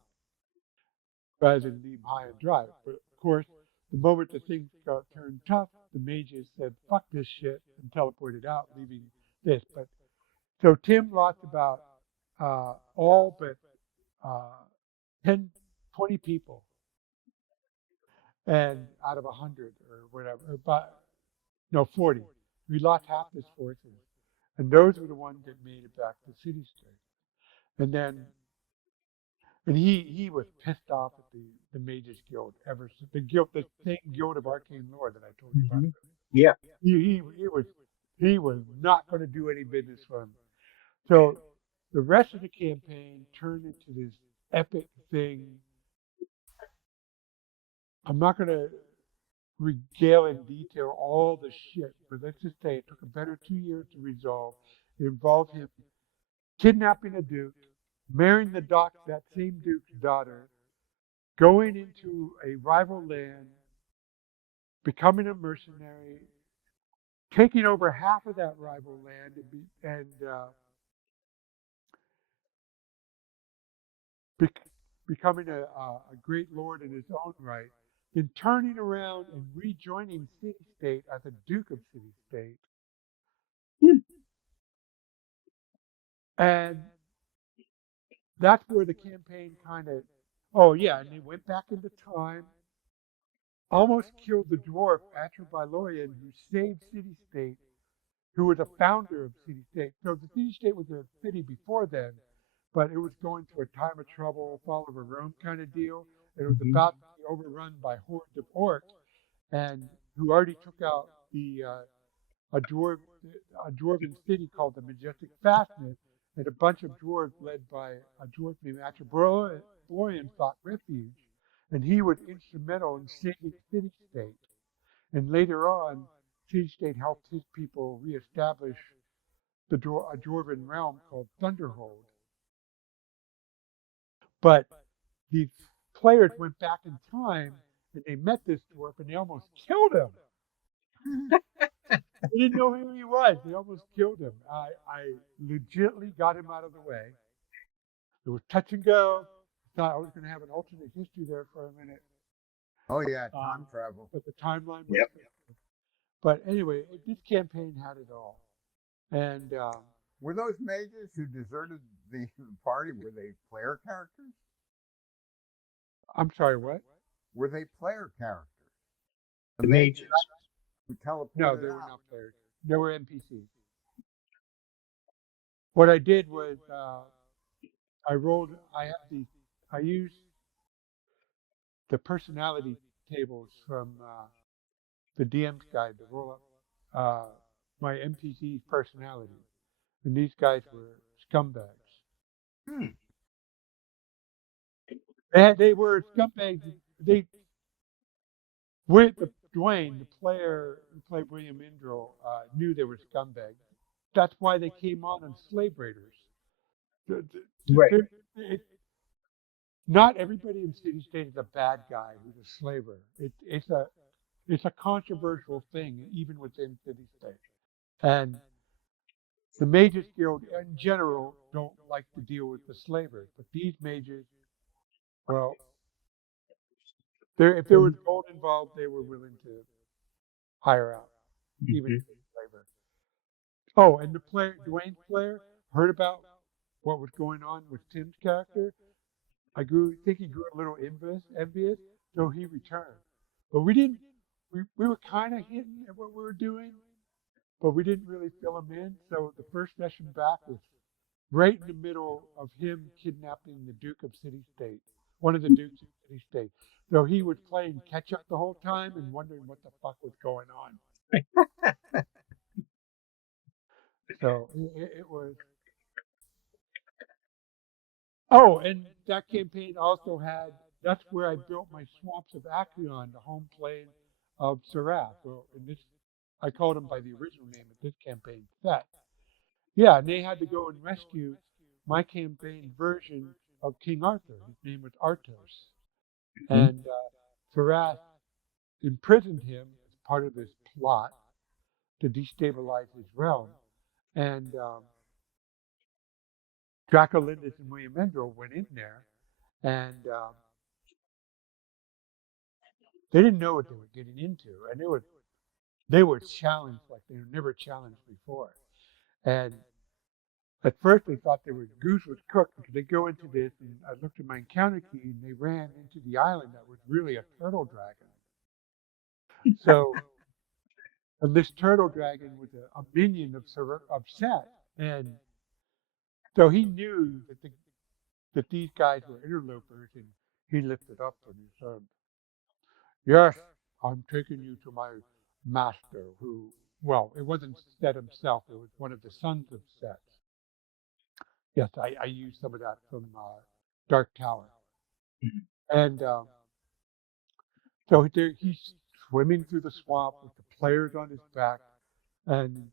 rather than leave high and dry. But of course, the moment the things got turned tough, the mages said, "Fuck this shit," and teleported out, leaving this. But so Tim lost about all but 10, 20 people, and out of 100 or whatever, about 40. We lost half his forces, and those were the ones that made it back to City State. And then, and he was pissed off at the Mages Guild ever since the same guild of arcane lore that I told you about. Yeah. He was not going to do any business for him. So the rest of the campaign turned into this epic thing. I'm not going to regale in detail all the shit, but let's just say it took a better 2 years to resolve. It involved him kidnapping a duke, marrying that same duke's daughter, going into a rival land, becoming a mercenary, taking over half of that rival land, and becoming a great lord in his own right, then turning around and rejoining City State as a Duke of City State. And that's where the campaign kind of, and they went back into time, almost killed the dwarf, Atrobilorian, who saved City State, who was a founder of City State. So the City State was a city before then, but it was going through a time of trouble, fall of a Rome kind of deal. And it was about to be overrun by hordes of orcs, and who already took out a dwarven city called the Majestic Fastness, and a bunch of dwarves led by a dwarf named Atrobilorian sought refuge, and he was instrumental in saving City State. And later on, City State helped his people reestablish a dwarven realm called Thunderhold. But these players went back in time and they met this dwarf and they almost killed him. They didn't know who he was. They almost killed him. I legitimately got him out of the way. It was touch and go. I thought I was going to have an alternate history there for a minute. Oh yeah, time travel. But the timeline was different. But anyway, this campaign had it all. And were those mages who deserted the party, were they player characters? I'm sorry, what? Were they player characters? The mages. Who teleported No, they were not players. They were NPCs. What I did was I used the personality tables from the DM's guide to roll up my NPC's personality. And these guys were scumbags. They were scumbags. Dwayne, the player who played William Endrell, knew they were scumbags. That's why they came on Slave Raiders. Right. not everybody in City State is a bad guy who's a slaver. It's a controversial thing even within City State, and the Mages Guild in general don't like to deal with the slavers, but these mages, well, if there was gold involved, they were willing to hire out, even if it's slaver. Oh, and the player, Dwayne's player, heard about what was going on with Tim's character. Think he grew a little envious, so he returned. But we didn't. We were kind of hinting at what we were doing, but we didn't really fill him in. So the first session back was right in the middle of him kidnapping the Duke of City State, one of the Dukes of City State. So he was playing catch up the whole time and wondering what the fuck was going on. So it was. Oh, and that campaign also had. That's where I built my swamps of Acreon, the home plane of Serath. Well, in this, I called him by the original name of this campaign, Set. Yeah, and they had to go and rescue my campaign version of King Arthur. His name was Arthos. And Serath imprisoned him as part of this plot to destabilize his realm. And Dracolindus and William Endrel went in there, and they didn't know what they were getting into, and they were challenged like they were never challenged before. And at first they thought they were goose was cooked because they go into this, and I looked at my encounter key, and they ran into the island that was really a turtle dragon. So, and this turtle dragon was a minion of Set, and so he knew that these guys were interlopers, and he lifted up and he said, "Yes, I'm taking you to my master, who, well, it wasn't Set himself, it was one of the sons of Set." Yes, I used some of that from Dark Tower. And so he's swimming through the swamp with the players on his back, and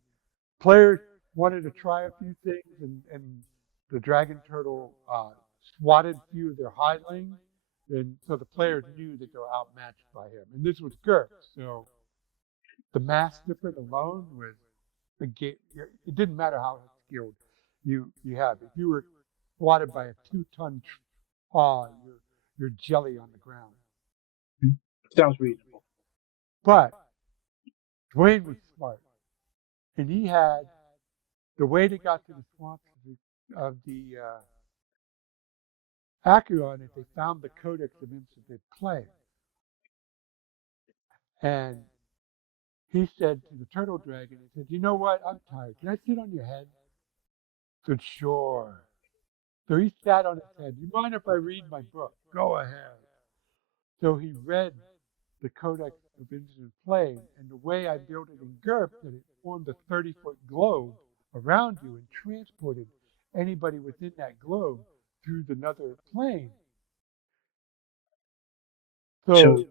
players wanted to try a few things, and the dragon turtle swatted a few of their hidlings, and so the players knew that they were outmatched by him. And this was GURPS, so the mass difference alone was the game. It didn't matter how skilled you had. If you were swatted by a 2-ton paw, you're jelly on the ground. Sounds reasonable. But Dwayne was smart, and he had the way they got to the swamps of the Acheron is they found the Codex of Incident Play. And he said to the turtle dragon, he said, "You know what? I'm tired. Can I sit on your head?" He said, "Sure." So he sat on his head. "You mind if I read my book?" "Go ahead." So he read the Codex of Incident Play, and the way I built it in GURPS, that it formed a 30-foot globe around you and transported anybody within that globe through another plane. So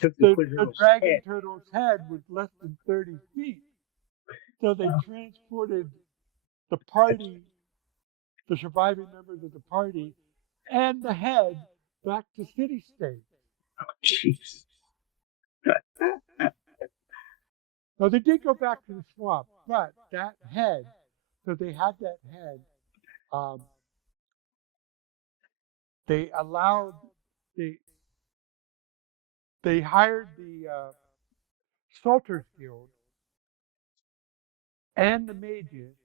the dragon turtle's head was less than 30 feet. So they transported the party, the surviving members of the party, and the head back to City State. Oh, jeez. So they did go back to the swamp, but that head, so they had that head, they allowed, they hired the Salters Guild and the mages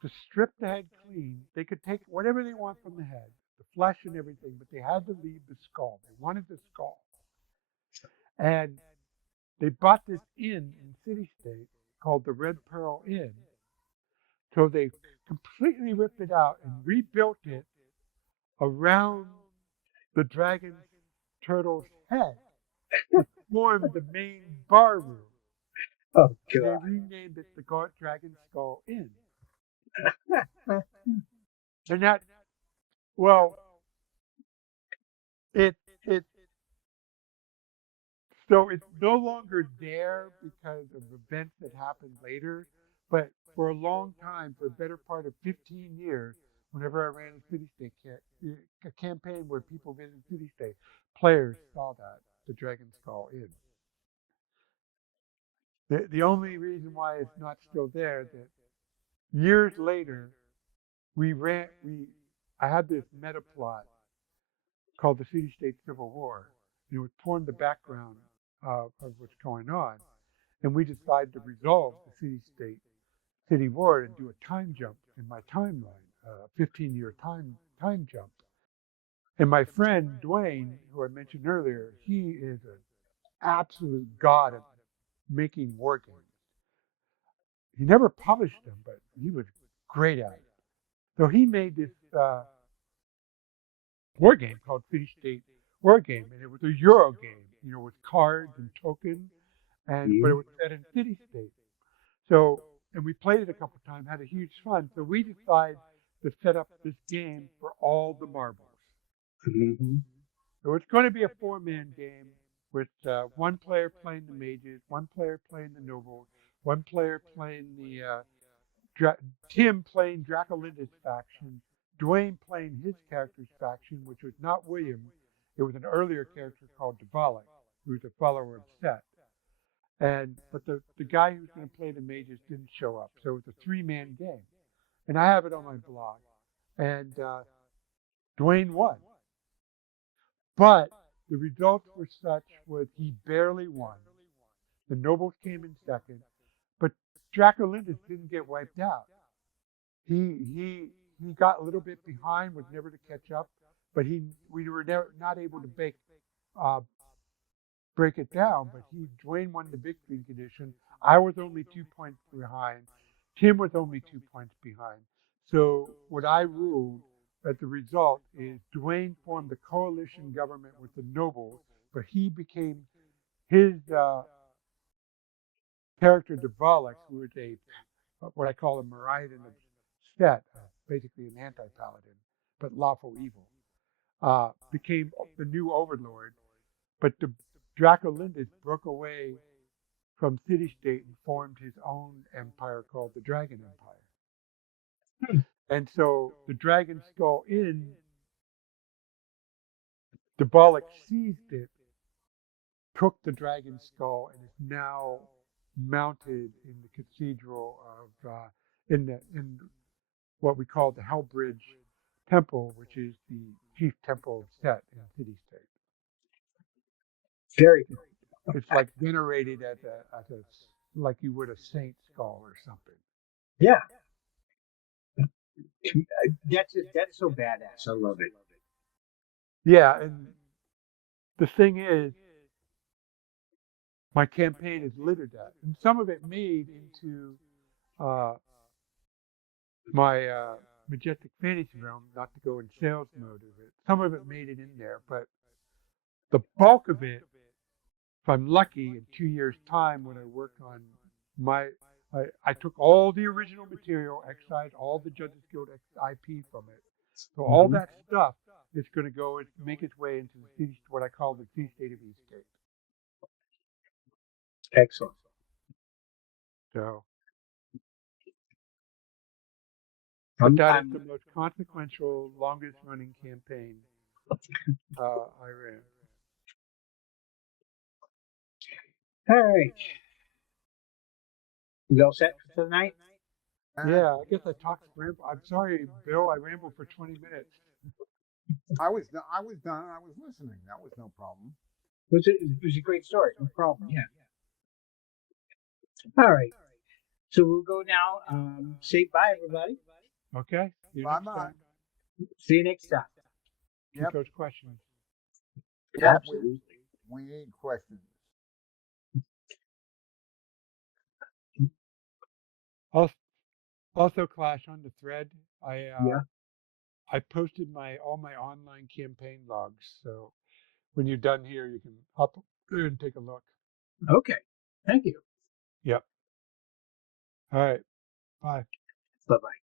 to strip the head clean. They could take whatever they want from the head, the flesh and everything, but they had to leave the skull. They wanted the skull. And they bought this inn in City State called the Red Pearl Inn. So they completely ripped it out and rebuilt it around the dragon turtle's head to form the main bar room. Oh, God. They renamed it the Dragon Skull Inn. And that, well, so it's no longer there because of events that happened later, but for a long time, for a better part of 15 years, whenever I ran a city-state a campaign where people visit city-state, players saw that the Dragon Skull Inn. The only reason why it's not still there that years later I had this meta plot called the City-State Civil War, and it would form the background of what's going on, and we decided to resolve the city-state city war and do a time jump in my timeline, a 15-year time jump. And my friend Dwayne, who I mentioned earlier, he is an absolute god at making war games. He never published them, but he was great at it. So he made this war game called City State War Game, and it was a Euro game, with cards and tokens, but it was set in city state. So, and we played it a couple times, had a huge fun. So we decided to set up this game for all the marbles. Mm-hmm. So it's going to be a 4-man game with one player playing the mages, one player playing the nobles, one player playing Tim playing Dracolinda's faction, Dwayne playing his character's faction, which was not William. It was an earlier character called Dvorak, who was a follower of Set. But the guy who was going to play the mages didn't show up. So it was a 3-man game. And I have it on my blog. And Dwayne won. But the results were such was he barely won. The nobles came in second. But Dracolinda didn't get wiped out. He got a little bit behind, was never to catch up, but we were not able to break it down. But Dwayne won the victory condition. I was only 2 points behind. Tim was only 2 points behind. So what I ruled as the result is Dwayne formed a coalition government with the nobles, but he became his character Dvorak, who was what I call a Meridian of Set, basically an anti-paladin, but lawful evil, became the new overlord. But the Dracolindas broke away from city-state and formed his own empire called the Dragon Empire. And so the Dragon Skull Inn, Dvorak seized it, took the Dragon Skull, and is now mounted in the cathedral of in what we call the Hellbridge Temple, which is the chief temple of Set in City State. Very cool. It's like venerated as like you would a saint skull or something. Yeah. That's so badass. I love it. Yeah, and the thing is, my campaign is littered that, and some of it made into my Majestic Fantasy Realm, not to go in sales mode of it. Some of it made it in there, but the bulk of it, if I'm lucky, in 2 years' time when I work on I took all the original material, excised all the Judges Guild IP from it. So all that stuff is going to go and make its way into what I call the City State of Eastgate. Excellent. So that is the most consequential, longest running campaign I ran. All right. You all set for tonight? Yeah, I guess I talked. I'm sorry, Bill. I rambled for 20 minutes. I was done. I was listening. That was no problem. It was a great story. No problem. Yeah. All right. So we'll go now. Say bye, everybody. Okay. Bye-bye. See you next time. Yep. Those questions. Absolutely. We need questions. Also, Clash, on the thread, I posted all my online campaign logs. So when you're done here, you can hop through and take a look. Okay. Thank you. Yep. All right. Bye. Bye-bye.